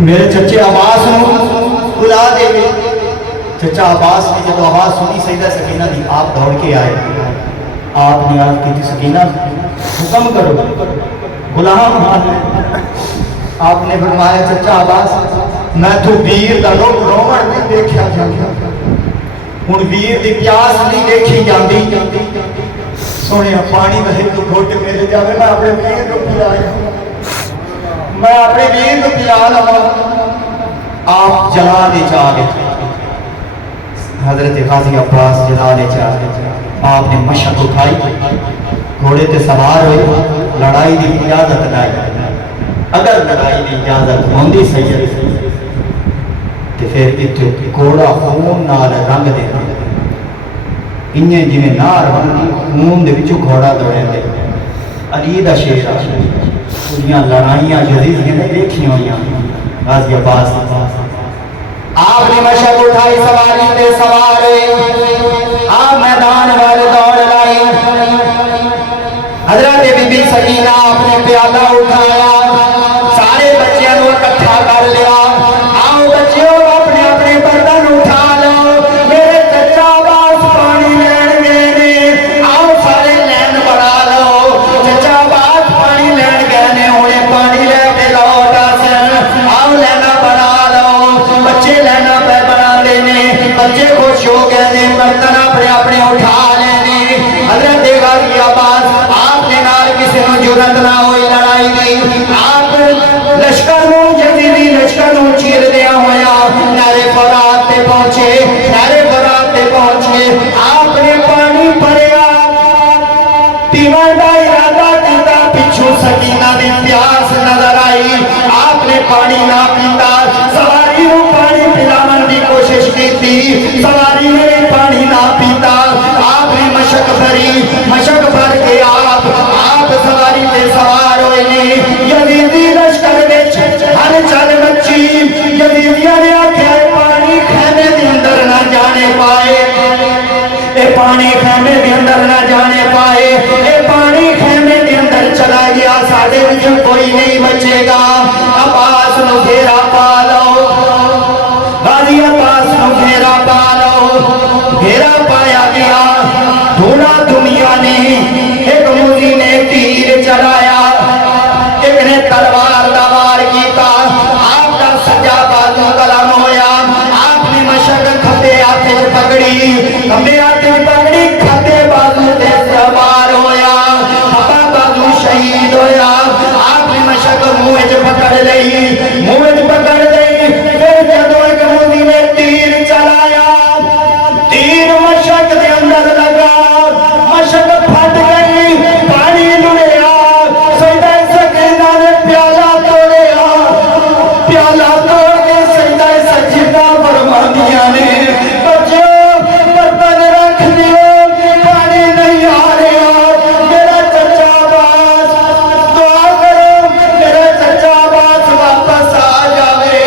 میرے چچے عباس کو بلا دے چچا عباس نے جب آواز سنی سیدہ سکینہ دی آپ دوڑ کے آئے آپ نے عرض کی تھی سکینہ حکم کرو غلام آپ نے فرمایا چچا عباس میں تو ویر دا لوگ رومن نہیں دیکھا جاتا ہوں ویر دی پیاس نہیں دیکھی جاتی سونے پانی دا ایک گھٹ میرے جاوے میں اپنے ویر کو پلایا میں اپنے ویر کو پلا لوا آپ جلالے چاہ گئے حضرت غازی عباس جلالے چاہ گئے آپ نے مشق اٹھائی گھوڑے تے سوار ہوئے لڑائی دی اجازت لائی اگر لڑائی دی اجازت ہوندی سید تے پھر اتنے گھوڑا خون نال رنگ دے انہیں جنہیں نار بنی خون دے وچوں گھوڑا دوڑے دے علی دا شیر انہیں لڑائیاں یزید نے دیکھی ہوئیاں غازی عباس آپ نے مشق اٹھائی سواری تے سوار ہوئے آپ میدان والے دوڑ لائی حضرت بی بی سکینہ آپ نے پیالہ اٹھایا سارے بچیاں کو اکٹھا کر لیا آؤ بچیوں اپنے اپنے برتن اٹھا لو میرے چچا عباس پانی لین گئے نے آؤ سارے لین بڑھا لو چچا عباس پانی لین گئے نے انہیں پانی لے کے لوٹا سن آؤ لینا بڑھا لو بچے لینا پہ بنا لینے بچے خوش ہو گئے نے برتن اپنے اپنے اٹھا لینے حضرت غازی عباس آپ نے نال کسی نو جرت نہ ہوئی لڑائی دی آپ لشکر نو یزیدی لشکر نو چیر دیا ہویا نہر فرات تے پہنچے نہر فرات تے پہنچے آپ نے پانی پڑیا پیمن دا ارادہ کیتا پچھو سکینہ دی پیاس نظر آئی آپ نے پانی نہ پیتا سواری نو پانی پلاون دی کوشش کی تھی سواری نے پانی نہ پیتا آپ نے مشق کری مشق بھر کے آپ سواری تے سوار ہوئے نے یزیدی لشکر وچ ہر چل مچی یزیدیاں نے آکھیا پانی خیمے دے اندر نہ جانے پائے اے پانی خیمے دے اندر نہ جانے پائے اے پانی خیمے دے اندر چلا گیا ساڈے وچ کوئی نہیں بچے گا عباس نو گھیرا پا لو غازی عباس نو گھیرا پا لو گھیرا پایا گیا ڈھونڈا دنیا نے ایک موزی نے تیر چلایا ایک نے تلوار دا وار کیتا آپ دا سجا بازو قلم ہویا آپ نے مشق کھبے ہاتھ وچ پکڑی کھبے ہاتھ وچ پکڑی کھبے بازو تے سوار ہویا کھبا بازو شہید ہویا آپ نے مشق منہ وچ پکڑ لئی منہ وچ پکڑ لئی پھر جدوں ایک موزی نے تیر چلایا تیر مشق دے اندر لگا مشق پھٹ گئی پانی لڑیا سیدہ سکینہ نے پیالہ توڑیا پیالہ توڑ کے سیدہ سجدہ فرمانیاں نے بچو برتن رکھ دیو پانی نہیں آ رہا میرا چچا عباس دعا کرو میرا چچا عباس واپس آ جاوے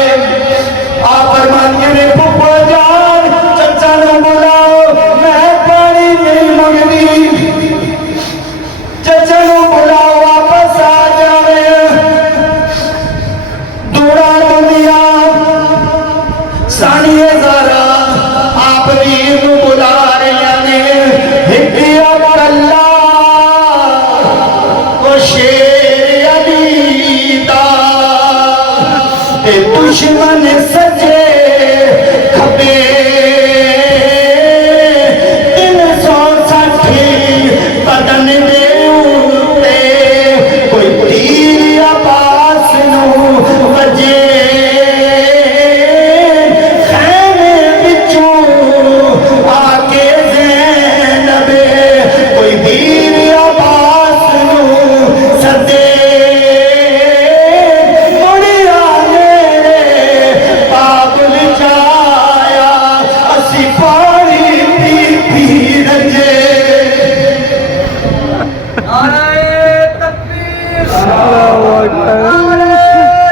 آپ فرمانیاں نے پپا جان چچا نو بلاؤ میں پانی نہیں منگنی چچا نو بلاؤ واپس آ جاوے دوڑا دنیا سانی زارا آپ ویر نو بلا رہے نے ہٹیا کلا وہ شیر علی دا تے دشمن سجے کھبے 360 بدن دے اوتے کوئی تیر عباس نو وجے خیمے وچوں آ کے زینب کوئی تیر عباس نو سدے مڑیا میرے بابل جایا اسی پانی پی پی رجے نعرہ تکبیر اللہ اکبر نعرہ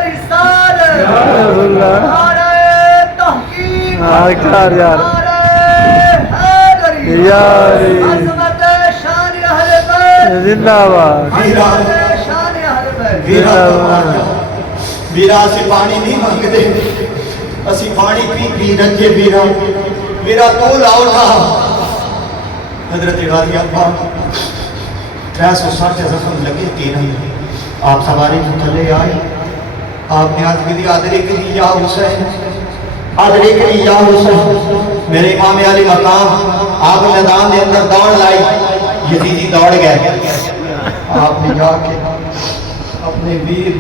رسالت اللہ نعرہ تحقیق آکار یار نعرہ حیدری یاری عظمت شان اہل بیت زندہ آباد عظمت شان اہل بیت ویرا ویرا سے پانی نہیں مانگتے اسی پانی پی پی رجے ویرا ویرا تو لاؤ تھا حضرت غازی عباس 360 زخم لگے تیرہ آپ سواری کو تھلے آئے آپ نے آج کری آدھرے کے لیے یا حسین آدھرے کے لیے یا حسین میرے امام علی مقام آپ میدان دے اندر دوڑ لائی یزیدی دوڑ گئے آپ نے جا کے اپنے ویر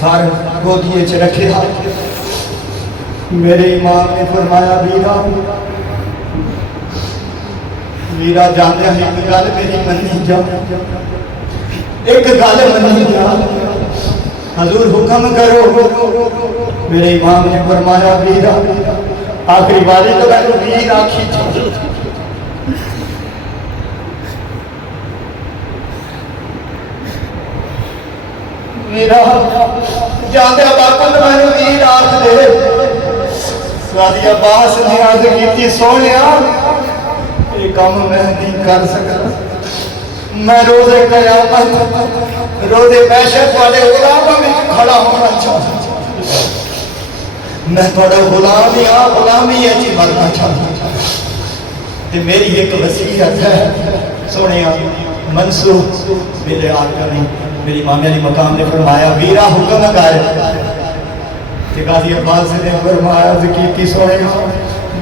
سارے گودیے چ رکھے میرے امام نے فرمایا ویرا جانے ہیں ایک گل میری منی جا ایک گل منی جا حضور حکم کرو میرے امام نے فرمایا ویرا آخری باری تو میں ویر آکھی چھوڑ ویرا جاندے باقی تو میں ویر آکھ دے غازی عباس نے عرض کی سونیا یہ کام میں نہیں کر سکا میں روزے قیامت روزے محشر والے غلاموں میں کھڑا ہونا چاہتا میں تھوڑا غلام ہی غلامی ایسی مرنا چاہتا تے میری ایک وصیت ہے سونے منصور میرے آقا نے میری امام علی مقام نے فرمایا ویرا حکم کر کہ غازی عباس نے فرمایا کی سونے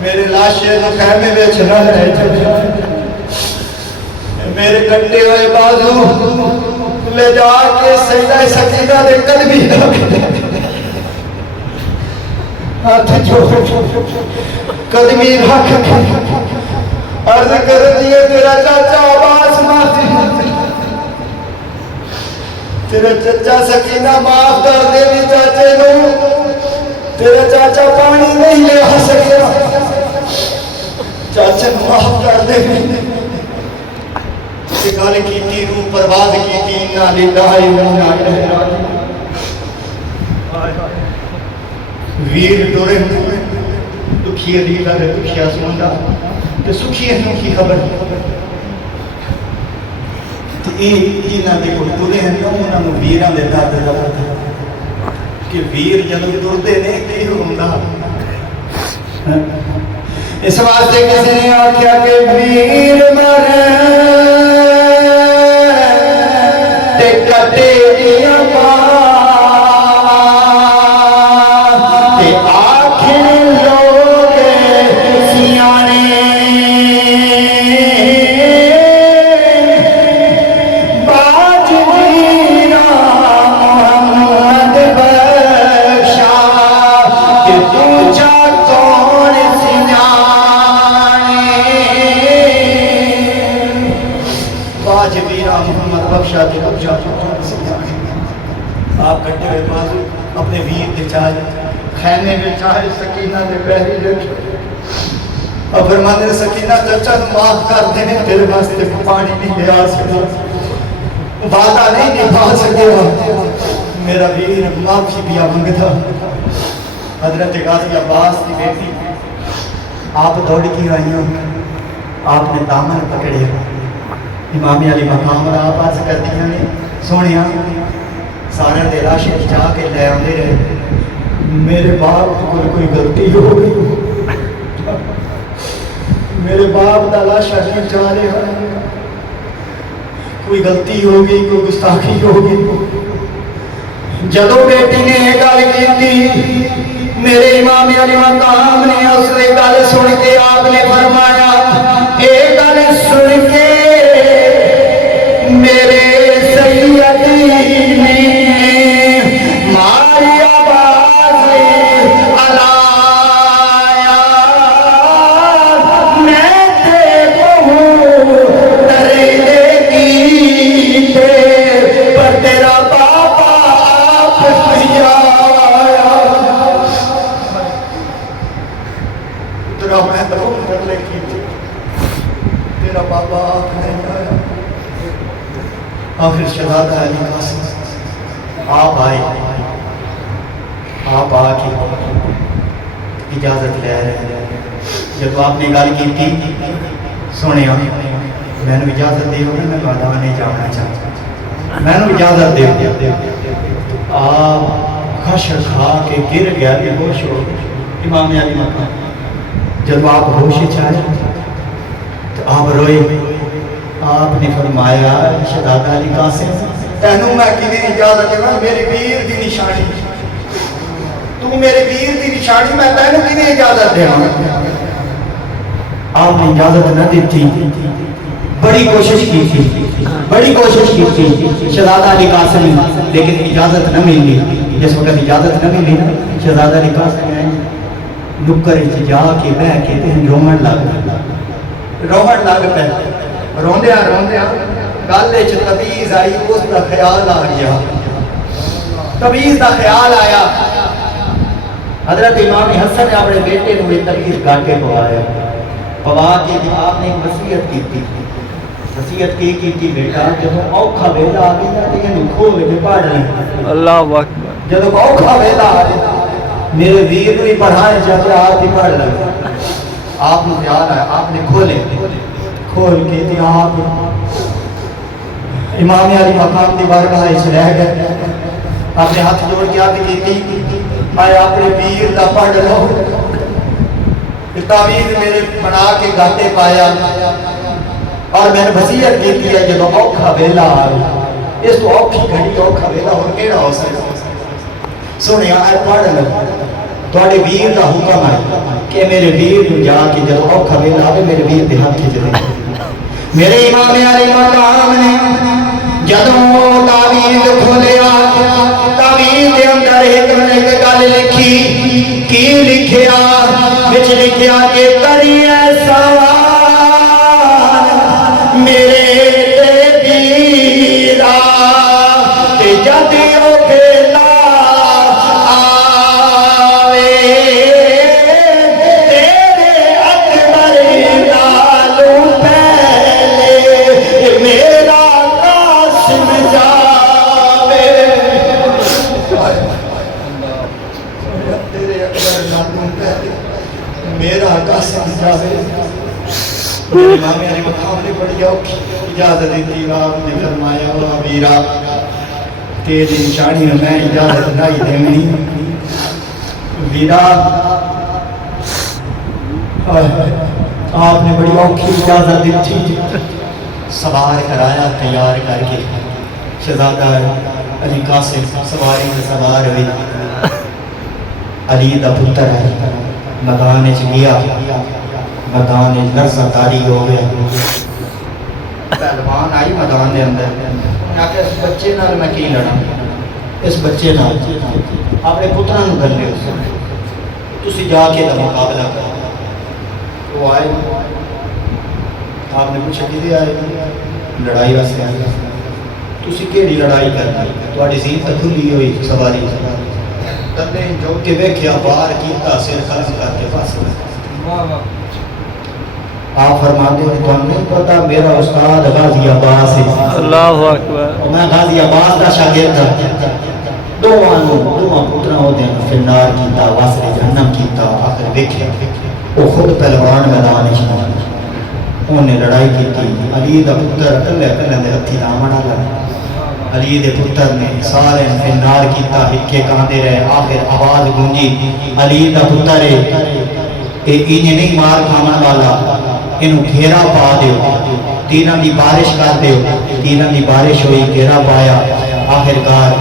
میرے لاشے نہ خیمے وچ نہ رہ جائے میرے کٹے ہوئے بازو لے جا کے سجدہ سکینہ دے قدمی رکھ دے ہاتھ جوڑ قدمی رکھ کے عرض کر دیے تیرا چاچا عباس معافی تیرا چاچا سکینہ معاف کر دے بھی چاچے نو تیرا چاچا پانی نہیں لے آ سکیا چاچے معاف کر دے ਤੇ ਗੱਲ ਕੀਤੀ ਨੂੰ ਬਰਬਾਦ ਕੀਤੀ ਇਨਾ ਲਿਲਾਹਿ ਵਾ ਇਨਾ ਇਲੈਹਿ ਰਾਜਿਊਨ ਵੀਰ ਡੋਰੇ ਦੁਖੀ ਦੀ ਗੱਲ ਦੁਖਿਆ ਸੁਣਦਾ ਤੇ ਸੁਖੀ ਨੂੰ ਕੀ ਖਬਰ ਤੇ ਇਹ ਇਹਨਾਂ ਦੇ ਕੋਲ ਤੁਰੇ ਹਨ ਨਾ ਉਹਨਾਂ ਨੂੰ ਵੀਰਾਂ ਦੇ ਦਰਦ ਦਾ ਪਤਾ ਕਿ ਵੀਰ ਜਦੋਂ ਤੁਰਦੇ ਨੇ ਕੀ ਹੁੰਦਾ ਇਸ ਵਾਸਤੇ ਕਿਸੇ ਨੇ ਆਖਿਆ ਕਿ ਵੀਰ ਮਰੇ ਤੇ ਕੱਟੇ ਦੀਆਂ ਤੇ ਆਖਿਰ ਲੋਕ ਸਿਆਣੇ ਬਾਜ ਵੀਰਾ ਮੁਹੰਮਦ ਬਖਸ਼ਾ ਕਿ ਤੂੰ ਜਾ ਕੌਣ ਸਿਆਣੇ ਬਾਜ ਵੀਰਾ ਮੁਹੰਮਦ ਬਖਸ਼ਾ ਤੇ ਤੂੰ ਜਾ ਕੌਣ ਸਿਆਣੇ آپ کٹے ہوئے بازو اپنے ویر دے چاہے خیمے میں چاہے سکینہ دے پہلی رکھے اور فرمانے دے سکینہ چچا تو معاف کر دینے تیرے واسطے پانی نہیں لے آ سکتا وعدہ نہیں نبھا سکے میرا ویر معافی بھی مانگتا حضرت غازی عباس کی بیٹی آپ دوڑ کی آئی ہوں آپ نے دامن پکڑے امام علی مقام اور آپ آج کر دیا نے سونیا سارے دے لاشیں جا کے لے آنے رہے میرے باپ کو کوئی غلطی ہو گئی میرے باپ دا لاشا نہیں جا رہے ہیں کوئی غلطی ہو گئی کوئی گستاخی ہو گئی جدو بیٹی نے یہ گل کی میرے امام علی مقام نے اس نے گل سن کے آپ نے فرمایا یہ گل سن کے میرے سیدی نے ماری آواز علایا میں دیکھوں درد کی پر تیرا بابا آپ آیا تیرا میں درود کرنے کی تیرا بابا آپ نہیں آیا آخر شہزادہ علی قاسم آپ آئے آپ آ کے اجازت لے رہے ہیں جب آپ نے گل کی تھی سونے میں نے اجازت دے ہوگی میں میدان نہیں جانا چاہتا میں نے اجازت دے آپ خشر کھا کے گر گیا کہ ہوش ہو امام علی مقام جب آپ ہوش چاہے تو آپ روئے آپ نے فرمایا شہزادہ علی قاسم تینوں میں کیویں اجازت دیواں میرے ویر دی نشانی تو میرے ویر دی نشانی میں تینوں کیویں اجازت دیواں آپ نے اجازت نہ دیتی بڑی کوشش کی تھی بڑی کوشش کی تھی شہزادہ علی قاسم لیکن اجازت نہ ملی جس وقت اجازت نہ ملی نا شہزادہ علی قاسم نکر جا کے بہ کے رومن لگ پہ روندیا روندیا گل تبیز آئی اس کا خیال آ گیا تبیز کا خیال آیا حضرت امام حسن نے اپنے بیٹے کو یہ تبیز گاٹے پوایا پوا کے آپ نے ایک وصیت کی تھی وصیت کی تھی بیٹا جب اوکھا ویلا آ گیا تو یہ کھول کے پڑھ لیں اللہ اکبر جب اوکھا ویلا آ گیا میرے ویر کو ہی پڑھائے جب آپ ہی پڑھ لیں آپ نے خیال آیا آپ نے کھول کے تھی آپ امام علی مقام دی بارگاہ اس رہ گئے اپنے ہاتھ جوڑ کے عرض کی تھی میں اپنے پیر دا پڑھ لو تعویذ میرے بنا کے گاٹے پایا اور میں نے وصیت کی ہے جب اوکھا ویلا آ گیا اس کو اوکھی گھڑی اوکھا ویلا اور کیڑا ہو سکتا سونے آئے پڑھ لو تھوڑے ویر دا حکم ہے کہ میرے ویر کو جا کے جب اوکھا ویلا آئے میرے ویر دے ہاتھ کھچ دے میرے امام علی مقام نے جدوں تعویذ کھولیا تعویذ دے اندر ایک گل لکھی کی لکھیا وچ لکھیا کہ کریے سوال میرے تے ویرا تے جد او ویلا آوے تیرے اکبر نالوں پہلے میرے آوے امام علی مقام نے بڑی اوکھی اجازت دی آپ نے فرمایا او ویرا تیری نشانی میں اجازت نہیں دینی ویرا آپ نے بڑی اوکھی اجازت دی تھی سوار کرایا تیار کر کے شہزادہ علی قاسم سواری میں سوار ہوئی علی دا پتر ہے میدان چ گیا میدان لرزہ تاری ہو گیا پہلوان آئی میدان دے اندر انہیں آخیا اس بچے نال میں کی لڑا اس بچے نال اپنے پتروں نو گل لے تسی جا کے دا مقابلہ کرو وہ آئے آپ نے پوچھا کدے آئے لڑائی واسطے آئے تسی کیڑی لڑائی کرنا تہاڈی زین تے کھلی ہوئی سواری تنے جو کہ ویکھیا بار کیتا سر خلف کر کے پاس آپ فرماتے ہیں تو نہیں پتا میرا استاد غازی عباس ہے اللہ اکبر میں غازی عباس کا شاگرد ہوں دو پترا ہوتے ہیں پھر نار کیتا واسر جہنم کیتا آخر ویکھیا وہ خود پہلوان میدان انہیں لڑائی کی علی دا پتر کلے دے ہتھی دامن والا علی دے پتر نے سارے پھر نار کیتا ہکے کاندے رہے آخر آواز گونجی علی دا پتر ہے کہ انہیں نہیں مار کھاون والا انہوں گھیرا پا دیو تیران دی بارش کر دیو تیران دی بارش ہوئی گھیرا پایا آخرکار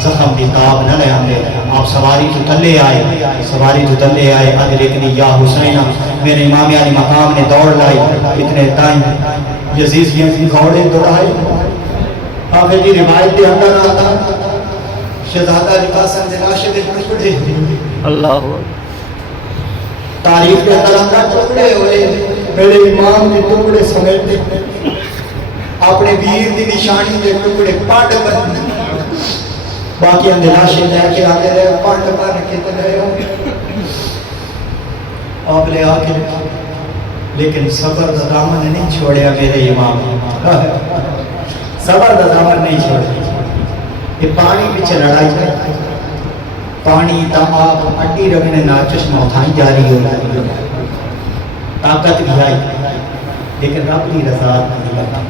زخم دی تاب نہ لے آندے آپ سواری تو تلے آئے آدھے لیکنی یا حسینہ میرے امام علی مقام نے دوڑ لائی اتنے تائیں یزیز یہ گھوڑے دوڑائی آخر جی روایت دے اندر آتا شہزادہ علی قاسم دے لاشے دے ٹکڑے اللہ تاریخ کے اندر اندر ٹکڑے ہوئے میرے امام نے ٹکڑے سمیٹے اپنے ویر دی نشانی دے ٹکڑے پانڈ بن باقی اندلاشے لے کے آتے رہے پانڈ بن کے رہے آپ لے آ کے لیکن صبر دا دامن نہیں چھوڑیا میرے امام صبر دا دامن نہیں چھوڑیا یہ پانی پیچھے لڑائی ہے پانی تا آپ اڈی رکھنے نا چشمہ اٹھائی جاری ہو رہی طاقت بھی آئی لیکن رب کی رضا نہیں لگا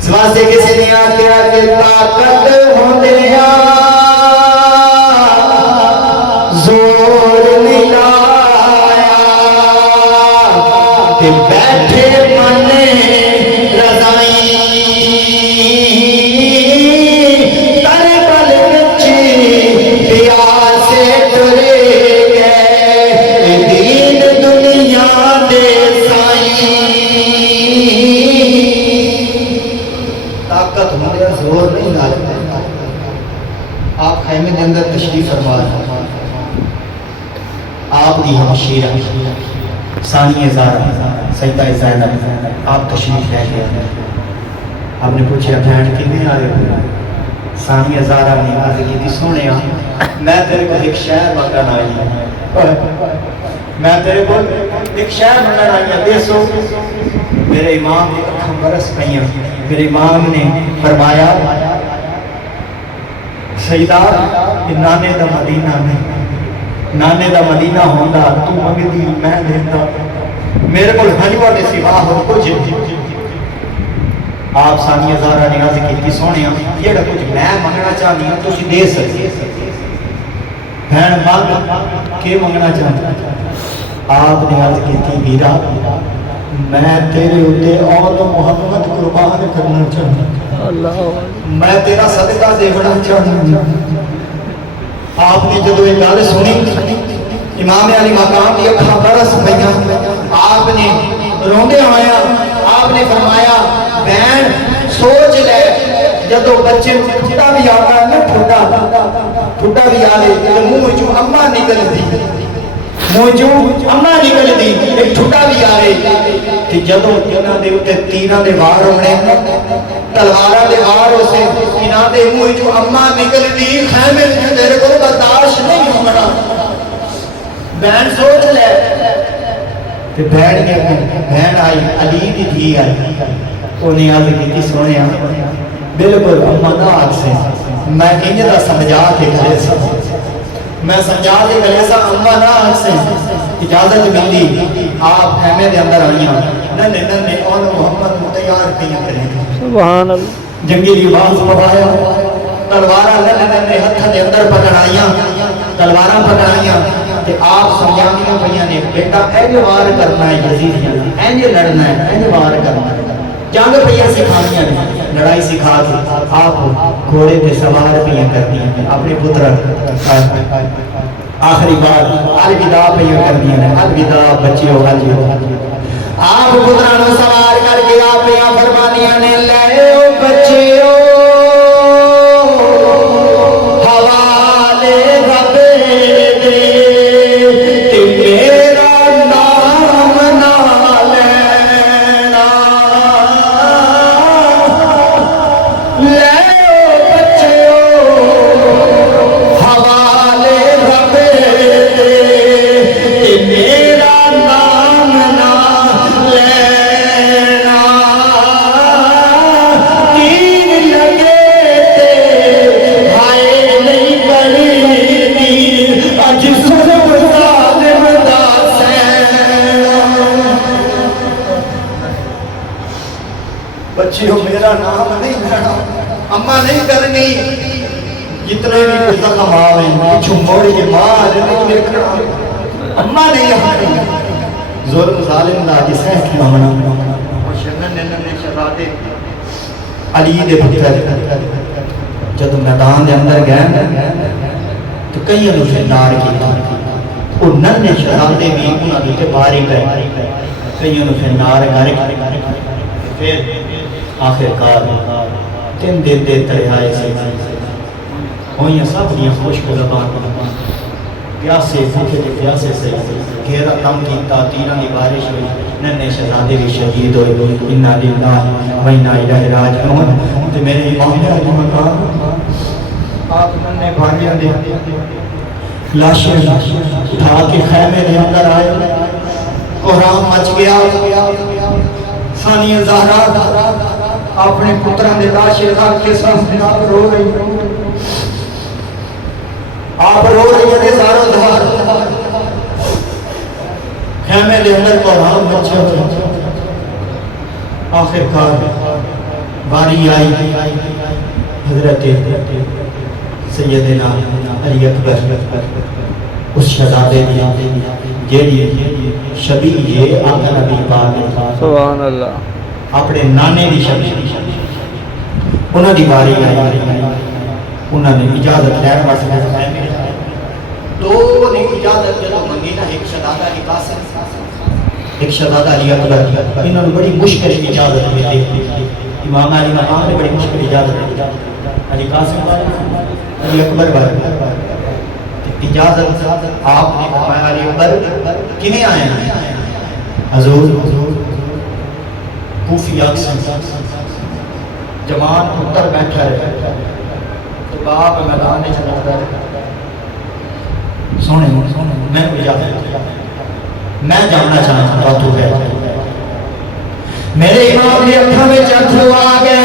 سواسے کسی نے آکیا کہ طاقت ہوندے زور نہیں لایا تے بیٹھے منے رضائی زور نہیں لایا آپ خیمے کے اندر تشریف فرما آپ دی ہمشیرہ ثانیہ زارہ سیدہ زینب آپ تشریف لے گئے آپ نے پوچھا بہن کتنے آئے ہو ثانیہ زارہ نے عرض کی تھی سونے میں تیرے کو ایک شہر مانگن آئی میں تیرے کو ایک شہر مانگن آئی دے سو میرے امام ایک اکھم برس پہیاں میرے امام نے فرمایا سیدہ نانے دا مدینہ نہیں نانے دا مدینہ ہوندہ تو مگدی میں دیتا میرے کو ہنیوہ دے سوا ہو کچھ آپ ثانیہ زارہ نے عرض کی سونے یہ کچھ میں منگنا چاہنی ہوں تو اسی دے سکتے بہن مانگ کے منگنا چاہتا آپ نے عرض کی تھی ویرا میں تیرے ہوتے اور محمد قربان کرنا چاہتا میں تیرا صدقہ دیونا چاہتا آپ نے جدو ایک گال سنی امام علی مقام کی اکھا برس پہیا آپ نے روندے آیا آپ نے فرمایا بہن سوچ لے جدو بچے ٹھٹا بھی آتا ہے نا ٹھٹا بھی آلے منہ جو اممہ نکل دی موجو اممہ نکل دی ایک ٹھٹا بھی آ رہے کہ جدو جنہ دے اتے تیرہ دے وار ہونے تلوارہ دے وار ہو سے انہ دے موجو اممہ نکل دی خیمے جو تیرے کو برداشت نہیں ہونا بہن سوچ لے کہ بہن آئی علی دی دھی آئی انہیں آج کی سونے بالکل اممہ نہ آگ سے میں انجدہ سمجھا کے گھرے سے میں سمجھا دے گلے سا اممہ نہ آگ سے اجازت ملی آپ خیمے دے اندر آئیاں ننے ننے اور محمد کو تیار کیاں کریں سبحان اللہ جنگی لباس پوایا تلواراں ننے ننے ہتھ دے اندر پکڑائیاں تلواراں پکڑائیاں تے آپ سمجھاندیاں پئیاں نے بیٹا اینج وار کرنا ہے یزیدیاں اینج لڑنا ہے اینج وار کرنا ہے جنگ پئیاں سکھانیاں نے لڑائی سکھا کے آپ گھوڑے تے سوار پئیاں کردیاں نے اپنے پتر آخری بار الوداع پئیاں کردیاں نے الوداع بچیو الوداع آپ پتراں نو سوار کر کے آپ پئیاں فرمانیاں نے لے او بچیو حوالے رب دے تے میرا نام نہ لینا لے او بچیو حوالے رب دے تے میرا نام نہ لینا تیر لگے تے ہائے نہیں کری اج ظلم ظالم دا سین بچیوں میرا نام نہیں لینا اما نہیں کرنی جتنے بھی کوئی زخم آویں پچھو موڑ کے مار نہیں دیکھنا اما نہیں آنی ظلم ظالم دا جسے کی مانا اور شنن نے شہزادے علی دے پتر جب میدان دے اندر گئے تو کئی انہوں سے نار کی اور نن شہزادے بھی انہوں نے باری گئے کئی انہوں سے نار گئے پھر آخر کار تین دن دے ترہائے سے ہوئیاں سب دیا خوشک زبان پیاسے بھوکے دے پیاسے سے گھیرا کم کیتا تیران دی بارش ہوئی ننے شہزادے بھی شہید ہوئے انہا للہ وینہ الہ راجعون تے میرے امام نے آج مکان آپ ننے بھائیاں دے لاشیں اٹھا کے خیمے دے اندر آئے قرآن مچ گیا ثانیہ زہرا اپنے پتران دے لاشیں رکھ کے سامنے آپ رو رہی آپ رو رہی ہیں زارو دھار خیمے دے اندر قرآن مچے ہوئے آخر کار باری آئی حضرت سیدنا علی اکبر اس شہزادے دی جیڑی شبیہ یہ آقا نبی پاک نے سبحان اللہ اپنے نانے دی شبیہ انہاں دی باری آئی انہاں نے اجازت لین واسطے خیمے دو نے اجازت دے تو منگی نا ایک شہزادہ علی قاسم ایک شہزادہ علی اکبر انہوں نے بڑی مشکل اجازت دی امام علی مقام نے بڑی مشکل اجازت دی علی قاسم علی اکبر بار اجازت آپ نے فرمایا علی اکبر کنے آئے ہیں حضور کوفی اکسن جوان پتر بیٹھا رہے تو باپ میدان نے چلا رہا سونے میں کوئی اجازت میں جاننا چاہتا ہوں تو ہے میرے امام نے اکھا میں چکھو آگئے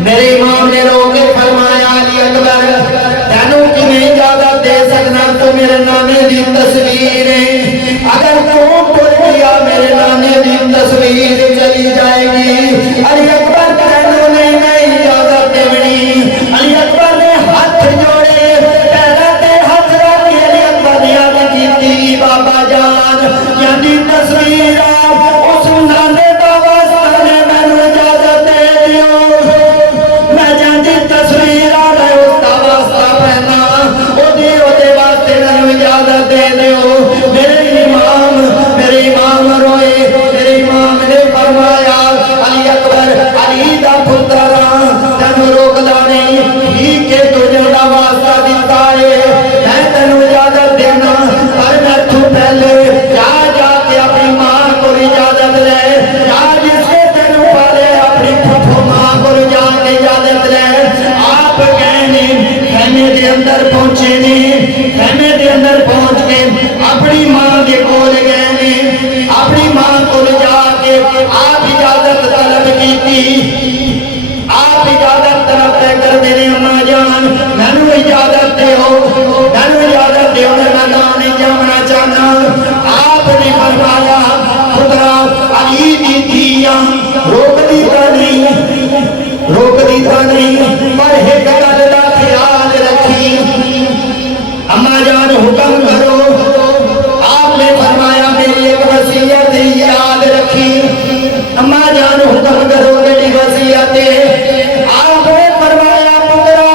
میرے امام نے رو کے فرمایا علی اکبر تینوں کی میں اجازت دے سکنا تو میرے نانے دی تصویریں اگر تو پڑ گیا میرے نانے دی تصویر چلی جائے گی علی اکبر تینوں نے میں اجازت دے بڑی علی اکبر نے ہاتھ جوڑے پیرا تے ہاتھ رکھ کے علی اکبر نے یاد کی بابا جان یعنی تصویر اس نانے دا واسطہ نے میں اجازت دے دیو میں جانتی تصویر آ رہے اس دا واسطہ پہنا او دے واسطے میں اجازت دے دیو میرے امام روئے میرے امام نے فرمایا علی اکبر علی دا پترا تینوں روکدا نہیں ہی کہ تجھے دا واسطہ دیتا ہے میں تینوں اجازت دینا پر میں تو پہلے جا کے اپنی ماں کو اجازت لے جا جس کے تینوں پالے اپنی پھپھو ماں کو جا کے اجازت لے آپ گئے نہیں خیمے دے اندر پہنچے نہیں خیمے دے اندر پہنچ کے اپنی ماں کے کول گئے نہیں اپنی ماں کو جا کے آپ اجازت طلب کی تھی آپ اجازت طلب کر میرے اماں جان میں نے اجازت دے ہو میں نے اجازت دے ہو میں میدان جانا چاہنا جان حکم کرو. آپ نے فرمایا میری ایک وصیت یاد رکھی. اما جان حکم کرو میری وصیت. آپ نے فرمایا پترا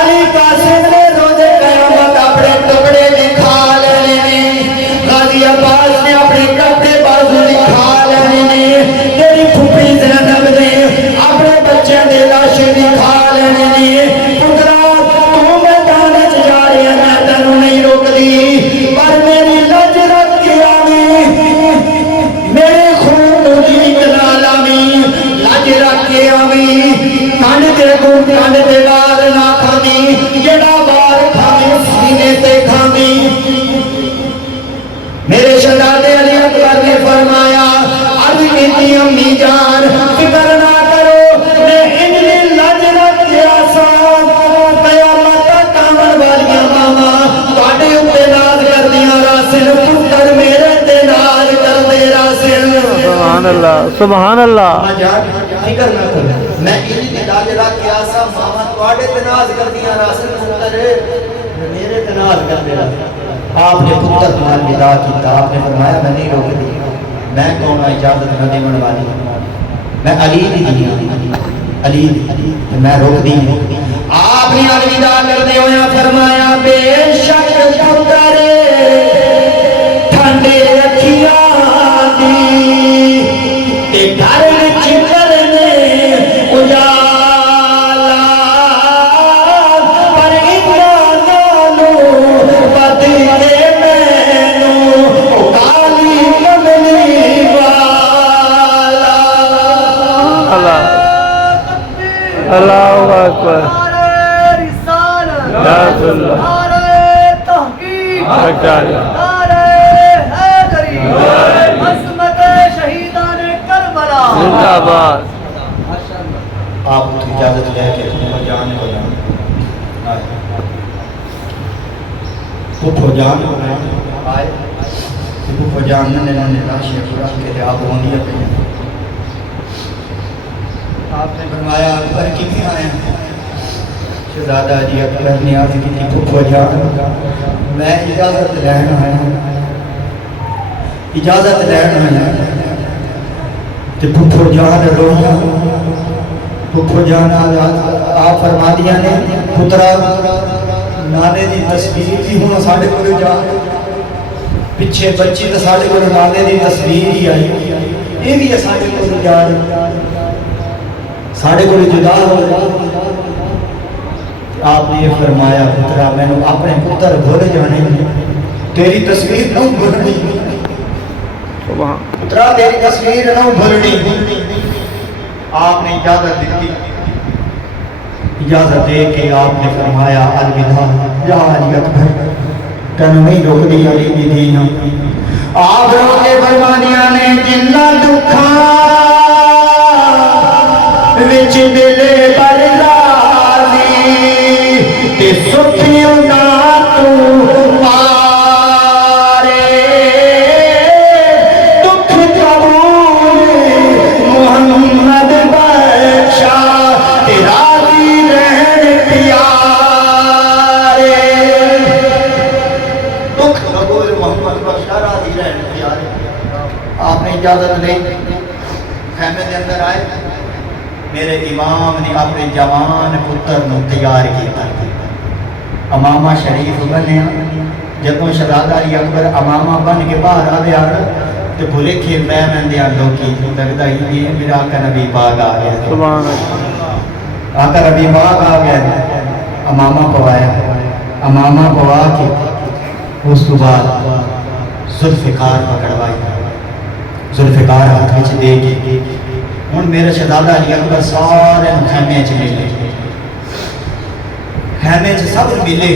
علی قاسم نے روزے قیامت اپنے ٹکڑے دکھا لینے نے. غازی عباس نے اپنے کپڑے بازو دکھا لینے نے. تیری پھوپھی زینب نے اپنے بچے دے لاشیں دکھا لینے نے. پترا تو میدان چ جا رہی ہے میں تینوں نہیں روک دی پر میری لج رکھ کے آویں میرے خون دی نال آویں لج رکھ کے آویں. کنڈ تے کنڈ تے وار نہ کھاویں جڑا وار کھاویں سینے تے کھاویں. میرے شہزادے علی اکبر نے فرمایا عرض کی امی جان فکر نہ کرو میں انجلی لج رکھ کے آسان قیامت تک آمن والیاں ماما تواڈے اوتے ناز کردیاں راسن پتر میرے تے ناز کردے راسن. سبحان اللہ سبحان اللہ. اما جان فکر نہ کرو میں انجلی لج رکھ کے آسان ماما تواڈے تے ناز کردیاں راسن پتر میرے تے ناز کردے راسن. آپ نے پتر نال ندا کیتا. آپ نے فرمایا میں نہیں روک دی میں کون اجازت نہ دیون والی میں علی دی علی میں روک دی. آپ نے الوداع کردے ہویا فرمایا بے شک پتر ٹھنڈے اکھیاں دی تے گھر وچ کرنے اجالا پر انہاں نالوں ود کے مینوں کالی کملی والا. اللہ اللہ اکبر. نعرہ رسالت یا رسول اللہ. نعرہ تحقیق اچھا نعرہ حیدری عظمت شہیدان کربلا. زندہ باد. آپ کی اجازت لے کے پھپھو جان کو آئے. پھپھو جان آئے پھپھو جان نے لاشیں پورا کے آپ ہوندی پہ. آپ نے فرمایا اکبر کتنے آئے ہیں. شہزادہ جی اکبر نے عرض کی پھپھو جان میں اجازت لین آیا اجازت لین آیا. تے پھپھو جان رویا. پھپھو جان آپ فرما دیا نے پترا نانے دی تصویر بھی ہوں ساڑھے کو جا پچھے بچی تو ساڑھے کو نانے دی تصویر ہی آئی یہ بھی ہے ساڑھے کو جا ساڑھے کو جدا ہو. آپ نے یہ فرمایا پترا میں نے اپنے پتر بھول جانے تیری تصویر نہ بھولنی سبحان. پترا تیری تصویر نہ بھولنی. آپ نے اجازت دیتی. اجازت دے کے آپ نے فرمایا الوداع یا علی اکبر تینوں نہیں روک دی علی دی دین. آپ رو کے فرمانیاں نے جنہ دکھاں وچ دل برزالی تے سکھیوں نہ تو پارے دکھ قبول محمد بخشا تے راضی رہن پیارے. دکھ قبول محمد بخشا راضی رہن پیارے. آپ نے اجازت لی خیمے دے اندر آئے. میرے امام نے اپنے جوان پتر نو تیار کیتا. امامہ شریف بنیا. جدوں شہزادہ علی اکبر امامہ بن کے باہر آ گیا تو بھولے کہ میں دیا لوکی لگتا ہی میرا آقا نبی پاک آ گیا. سبحان اللہ. آقا نبی پاک آ گیا. امامہ پوایا. امامہ پوا کے اس تو بعد ذوالفقار پکڑوائی. ذوالفقار ہاتھ وچ دے کے ہن میرے شہزادہ علی اکبر سارے خیمے چ ملے. خیمے چ سب ملے.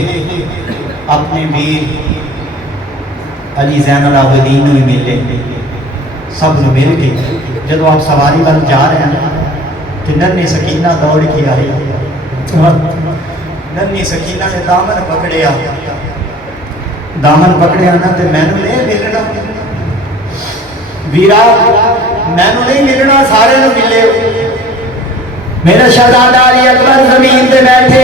اپنے ویر علی زین العابدین نو ملے. سب نو مل کے جب آپ سواری وال جا رہے ہیں تو ننھی سکینہ دوڑ کے آئی. ننھی سکینہ نے دامن پکڑیا. دامن پکڑیا نا تو میں نے ملنا ویرا میں نہیں ملنا سارے نو ملے. میرا شہزادہ علی اکبر زمین تے بیٹھے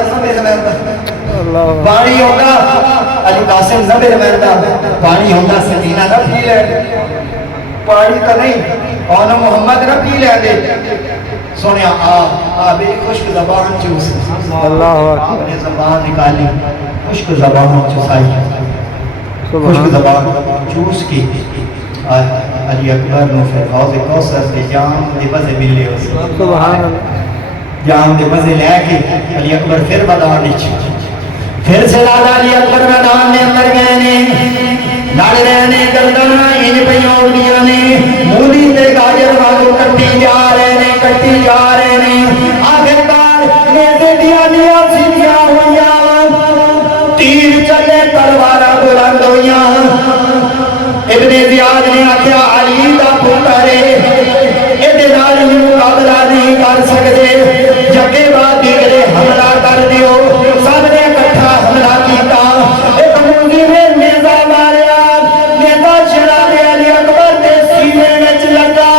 سارا میرے میں اللہ پانی ہوگا علی قاسم نہ میرے میں پانی ہوگا سکینہ نہ پی لے پانی تو نہیں اور محمد نہ پی لے دے سونیا آبی خشک زبان چوس اللہ آپ اکبر نے زبان نکالی خشک زبان چوسائی خشک زبان چوس کی علی اکبر نو پھر حوض کوثر سے جام دے مزے ملے اس سبحان اللہ جام دے مزے لے کے علی اکبر پھر میدان نیچے پھر سے لالا علی اکبر میدان میں اندر گئے نے لڑ رہے نے گردنا ان پیوں دیا نے مولی تے گاجر والو کٹی جا رہے نے آخرکار نیزے دیا دیا سیدھیا ہویا تیر چلے تلوارا بلند ہویا ابن زیاد نے آکھیا علی دا پتر ادھے نال ہی مقابلہ نہیں کر سکتے جگے بعد دیگرے حملہ کر دیو سب نے کٹھا حملہ کیتا ایک موزی میں نیزہ ماریا نیزہ چڑھا دے علی اکبر دے سینے وچ لگا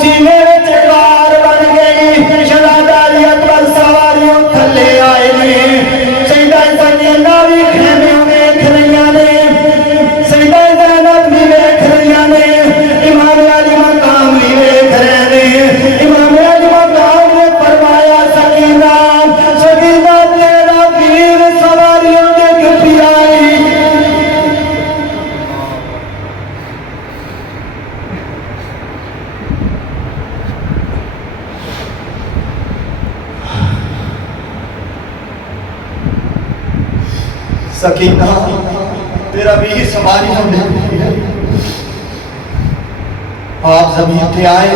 سینے وچ وار بن گئی شہزادہ علی اکبر سواریوں تھلے آئے نے سیدہ سکینہ بھی خیمیوں میں کھڑیاں نے سیدہ زینب بھی ویکھ رہیاں نے امام علی مقام بھی ویکھ رہے نے امام علی مقام نے فرمایا سکینہ سکینہ تیرا پیر سواریوں کے گھٹی آئی سکینہ تیرا بھی سواری ہم نے آپ زمین پہ آئے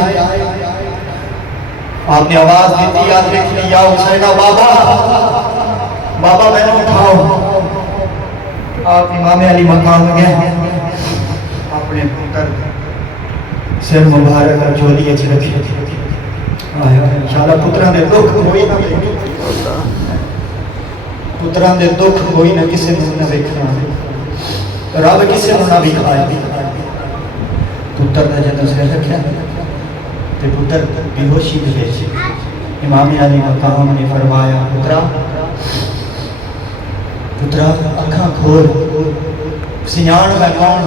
آپ نے آواز دیتی یاد رکھ لی یا حسینہ بابا میں نے اٹھاؤ آپ امام علی مقام گئے اپنے پتر سر مبارک اور جولی اچھ رکھی انشاءاللہ پتران دے دکھ ہوئی نہ پتران دے دکھ ہوئی نہ کسی نے دیکھنا رب کسی نے بھی کھایا پتر دا جدوں سے رکھیا تے پتر بے ہوشی دے وچ امام علی مقام نے فرمایا پترا اکھاں کھول سیان میں کون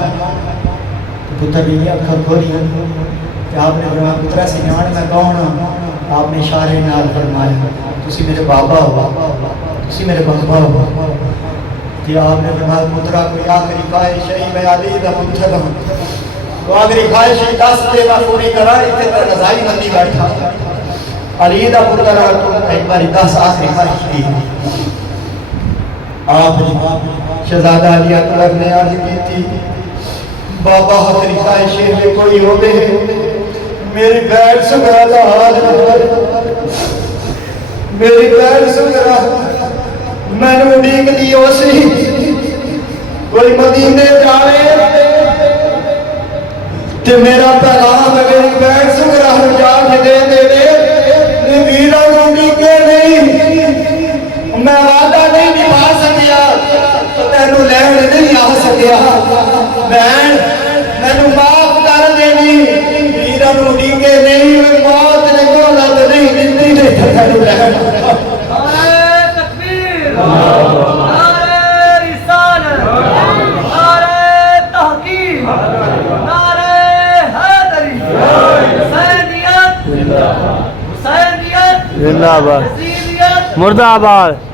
پتر نے اکھاں کھولی تے آپ نے فرمایا پترا سیان میں کون آپ نے اشارے نال فرمایا تسی میرے بابا ہو تسی میرے بابا ہو تے آپ نے فرمایا پترا کوئی آخری خواہش ہے میں علی دا پتر ہوں تو آخری خواہش ہے 10 دے میں پوری کرا اتنے پر رضائی مندی بیٹھا علی دا پتر تو ایک باری 10 آخری خواہش دی آپ نے شہزادہ علی اکبر نے عرض کی تھی بابا آخری خواہش ہے کوئی ہو دے میری بیٹھ سکرا دا حال میری بیٹھ سکرا میں نے ڈیگ دی ہو سی کوئی مدینے جائے تے میرا پیغام اگر بیٹھ سکرا ہو جا کے دے ویرہ روٹی کے نہیں میں وعدہ نہیں نبھا سکیا تو تینو لہن نہیں آ سکیا بہن مینو معاف کر دینی ویرہ روٹی کے نہیں موت نے مہلت نہیں دیتی نہیں تو تینو لہن نعرہ تکبیر نعرہ رسالت نعرہ تحقیق نعرہ حیدری حسینیت زندہ باد حسینیت مردہ آباد